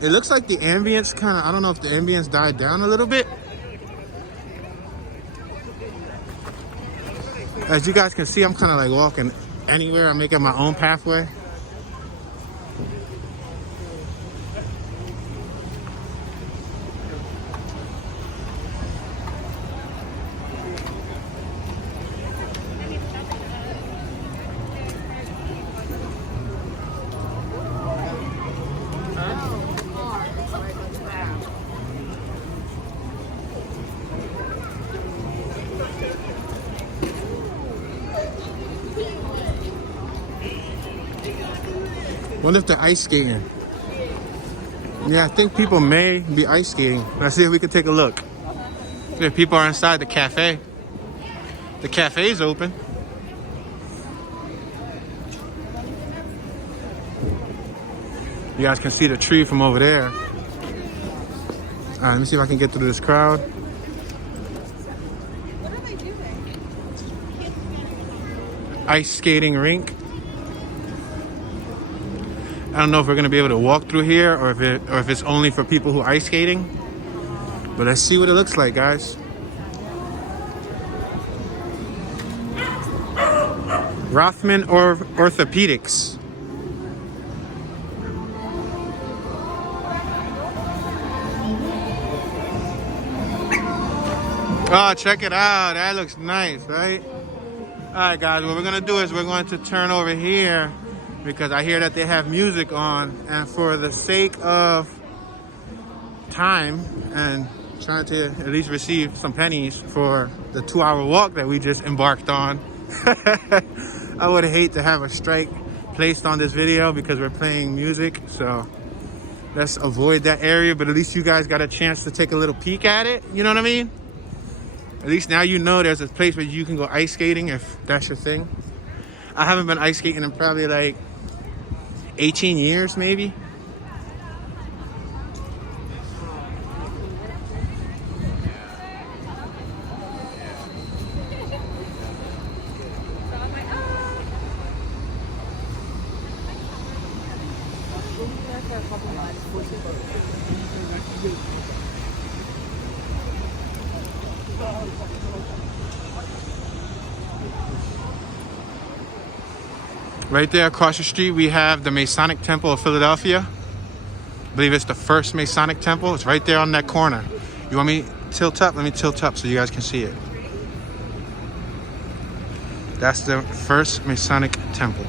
It looks like the ambience I don't know if the ambience died down a little bit. As you guys can see, I'm kind of like walking anywhere. I'm making my own pathway. Wonder if they're ice skating. Yeah, I think people may be ice skating. Let's see if we can take a look. See if people are inside the cafe. The cafe's open. You guys can see the tree from over there. All right, let me see if I can get through this crowd. What are they doing? Ice Skating Rink. I don't know if we're gonna be able to walk through here or if it's only for people who ice skating. But let's see what it looks like, guys. Rothman Orthopedics. Oh, check it out. That looks nice, right? All right, guys, what we're gonna do is we're going to turn over here because I hear that they have music on, and for the sake of time and trying to at least receive some pennies for the 2-hour walk that we just embarked on, I would hate to have a strike placed on this video because we're playing music. So let's avoid that area, but at least you guys got a chance to take a little peek at it. You know what I mean? At least now you know there's a place where you can go ice skating if that's your thing. I haven't been ice skating in probably like 18 years maybe. Right there across the street, we have the Masonic Temple of Philadelphia. I believe it's the first Masonic Temple. It's right there on that corner. You want me to tilt up? Let me tilt up so you guys can see it. That's the first Masonic Temple.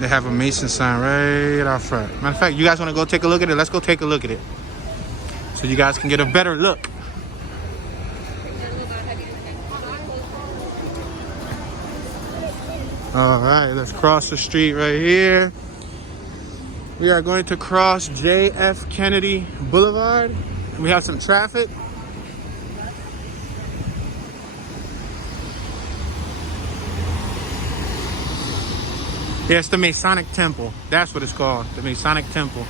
They have a Mason sign right out front. Matter of fact, you guys want to go take a look at it? Let's go take a look at it so you guys can get a better look. All right, let's cross the street right here. We are going to cross J.F. Kennedy Boulevard. We have some traffic. Yeah, it's the Masonic Temple. That's what it's called, the Masonic Temple.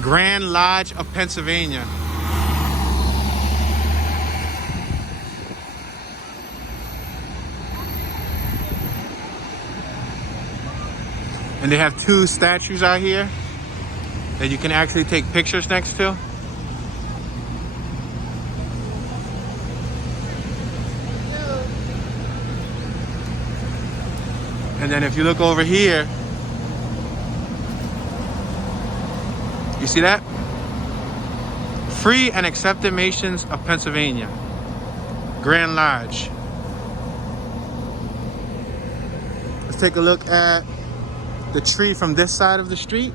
Grand Lodge of Pennsylvania. And they have 2 statues out here that you can actually take pictures next to. And then if you look over here, you see that? Free and Accepted Masons of Pennsylvania. Grand Lodge. Let's take a look at the tree from this side of the street.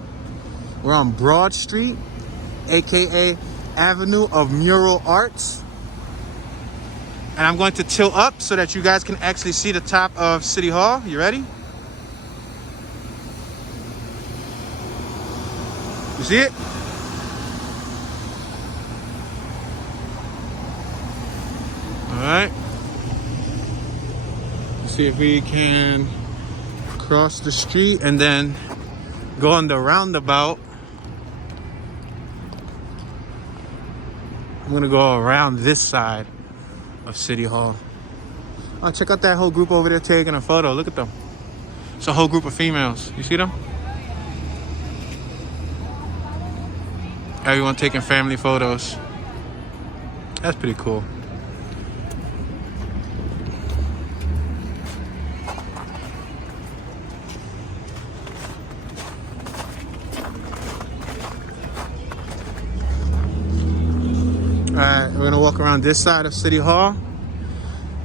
We're on Broad Street, aka Avenue of Mural Arts. And I'm going to tilt up so that you guys can actually see the top of City Hall. You ready? You see it? All right. Let's see if we can cross the street and then go on the roundabout. I'm gonna go around this side of City Hall. Oh, check out that whole group over there taking a photo. Look at them. It's a whole group of females. You see them? Everyone taking family photos. That's pretty cool. Alright, we're gonna walk around this side of City Hall.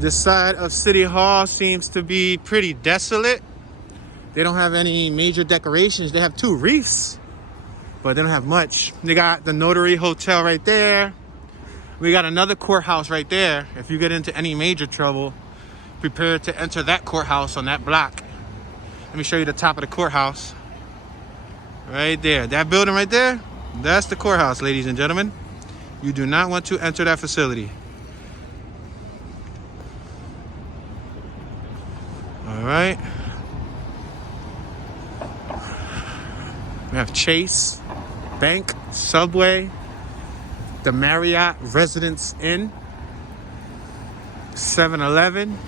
This side of City Hall seems to be pretty desolate. They don't have any major decorations. They have 2 reefs, but they don't have much. They got the Notary Hotel right there. We got another courthouse right there. If you get into any major trouble, prepare to enter that courthouse on that block. Let me show you the top of the courthouse. Right there. That building right there, that's the courthouse, ladies and gentlemen. You do not want to enter that facility. All right. We have Chase, Bank, Subway, the Marriott Residence Inn, 7-Eleven,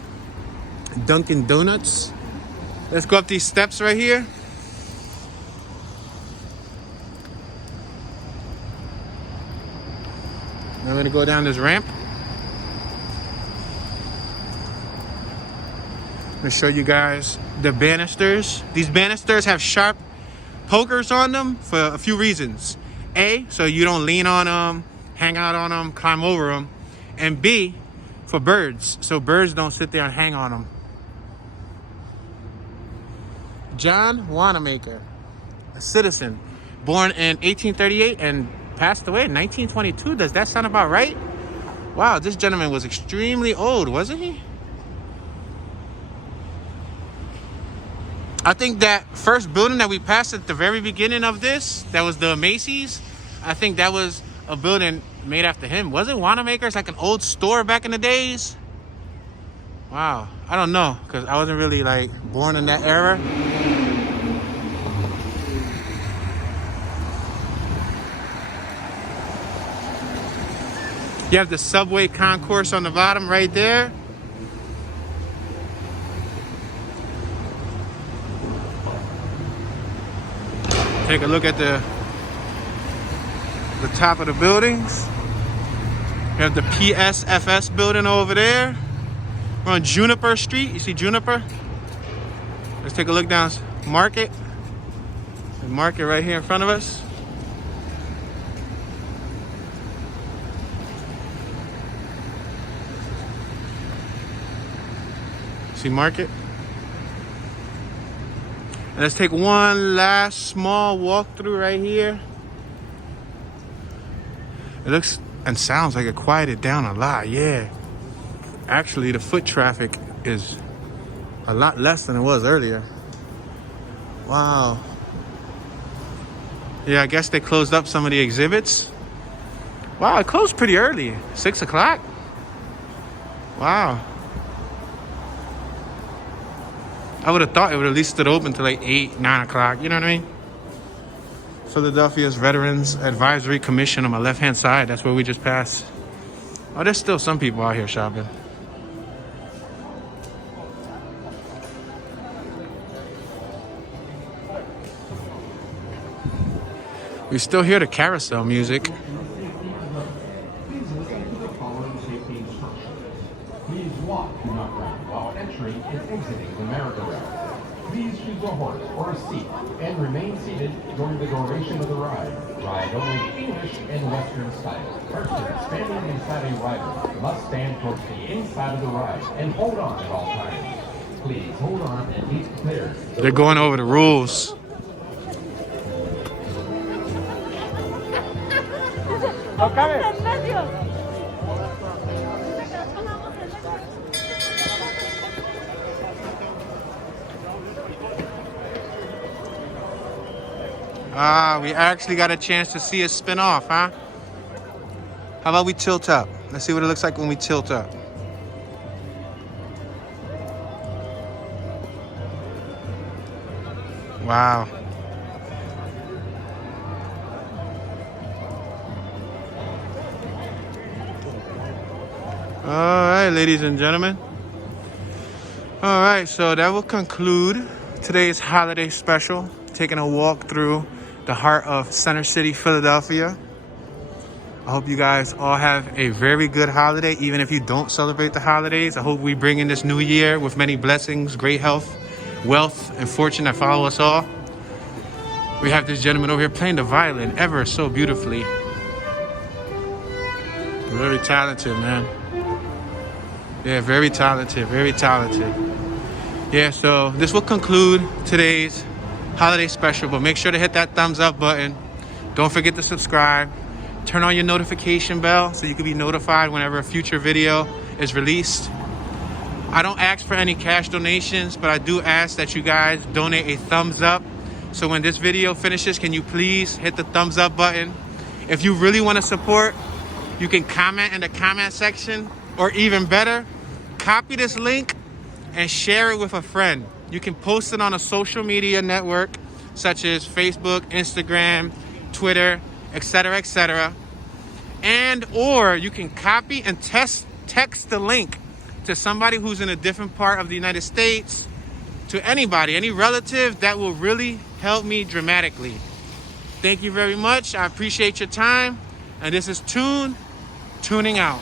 Dunkin' Donuts. Let's go up these steps right here. Now I'm gonna go down this ramp. I'm gonna show you guys the banisters. These banisters have sharp pokers on them for a few reasons. A, so you don't lean on them, hang out on them, climb over them. And B, for birds, so birds don't sit there and hang on them. John Wanamaker, a citizen, born in 1838 and passed away in 1922. Does that sound about right? Wow, this gentleman was extremely old, wasn't he? I think that first building that we passed at the very beginning of this, that was the Macy's, I think that was a building made after him. Was it Wanamaker? It's like an old store back in the days. Wow, I don't know, because I wasn't really like born in that era. You have the subway concourse on the bottom right there. Take a look at the top of the buildings. You have the PSFS building over there. We're on Juniper Street. You see Juniper? Let's take a look down Market. The Market right here in front of us. See Market? And let's take one last small walkthrough right here. It looks and sounds like it quieted down a lot, yeah. Actually, the foot traffic is a lot less than it was earlier. Wow. Yeah, I guess they closed up some of the exhibits. Wow, it closed pretty early, 6 o'clock. Wow. I would have thought it would at least stood open till like 8, 9 o'clock. You know what I mean? Philadelphia's Veterans Advisory Commission on my left-hand side. That's where we just passed. Oh, there's still some people out here shopping. We still hear the carousel music. Please walk, do not run, while entering and exiting the merry-go-round. Please choose a horse or a seat and remain seated during the duration of the ride. Ride only English and Western style. Persons standing inside a rider must stand towards the inside of the ride and hold on at all times. Please hold on and be clear. They're going over the rules. Ah, we actually got a chance to see it spin off, huh? How about we tilt up? Let's see what it looks like when we tilt up. Wow. All right, ladies and gentlemen. All right, so that will conclude today's holiday special, taking a walk through the heart of Center City, Philadelphia. I hope you guys all have a very good holiday, even if you don't celebrate the holidays. I hope we bring in this new year with many blessings, great health, wealth, and fortune that follow us all. We have this gentleman over here playing the violin ever so beautifully. Very talented, man. Yeah, very talented, very talented. Yeah, so this will conclude today's holiday special, but make sure to hit that thumbs up button. Don't forget to subscribe. Turn on your notification bell so you can be notified whenever a future video is released. I don't ask for any cash donations, but I do ask that you guys donate a thumbs up. So when this video finishes, can you please hit the thumbs up button? If you really want to support, you can comment in the comment section, or even better, copy this link and share it with a friend. You can post it on a social media network such as Facebook, Instagram, Twitter, etc., etc. And or you can copy and text the link to somebody who's in a different part of the United States, to anybody, any relative. That will really help me dramatically. Thank you very much. I appreciate your time. And this is tuning out.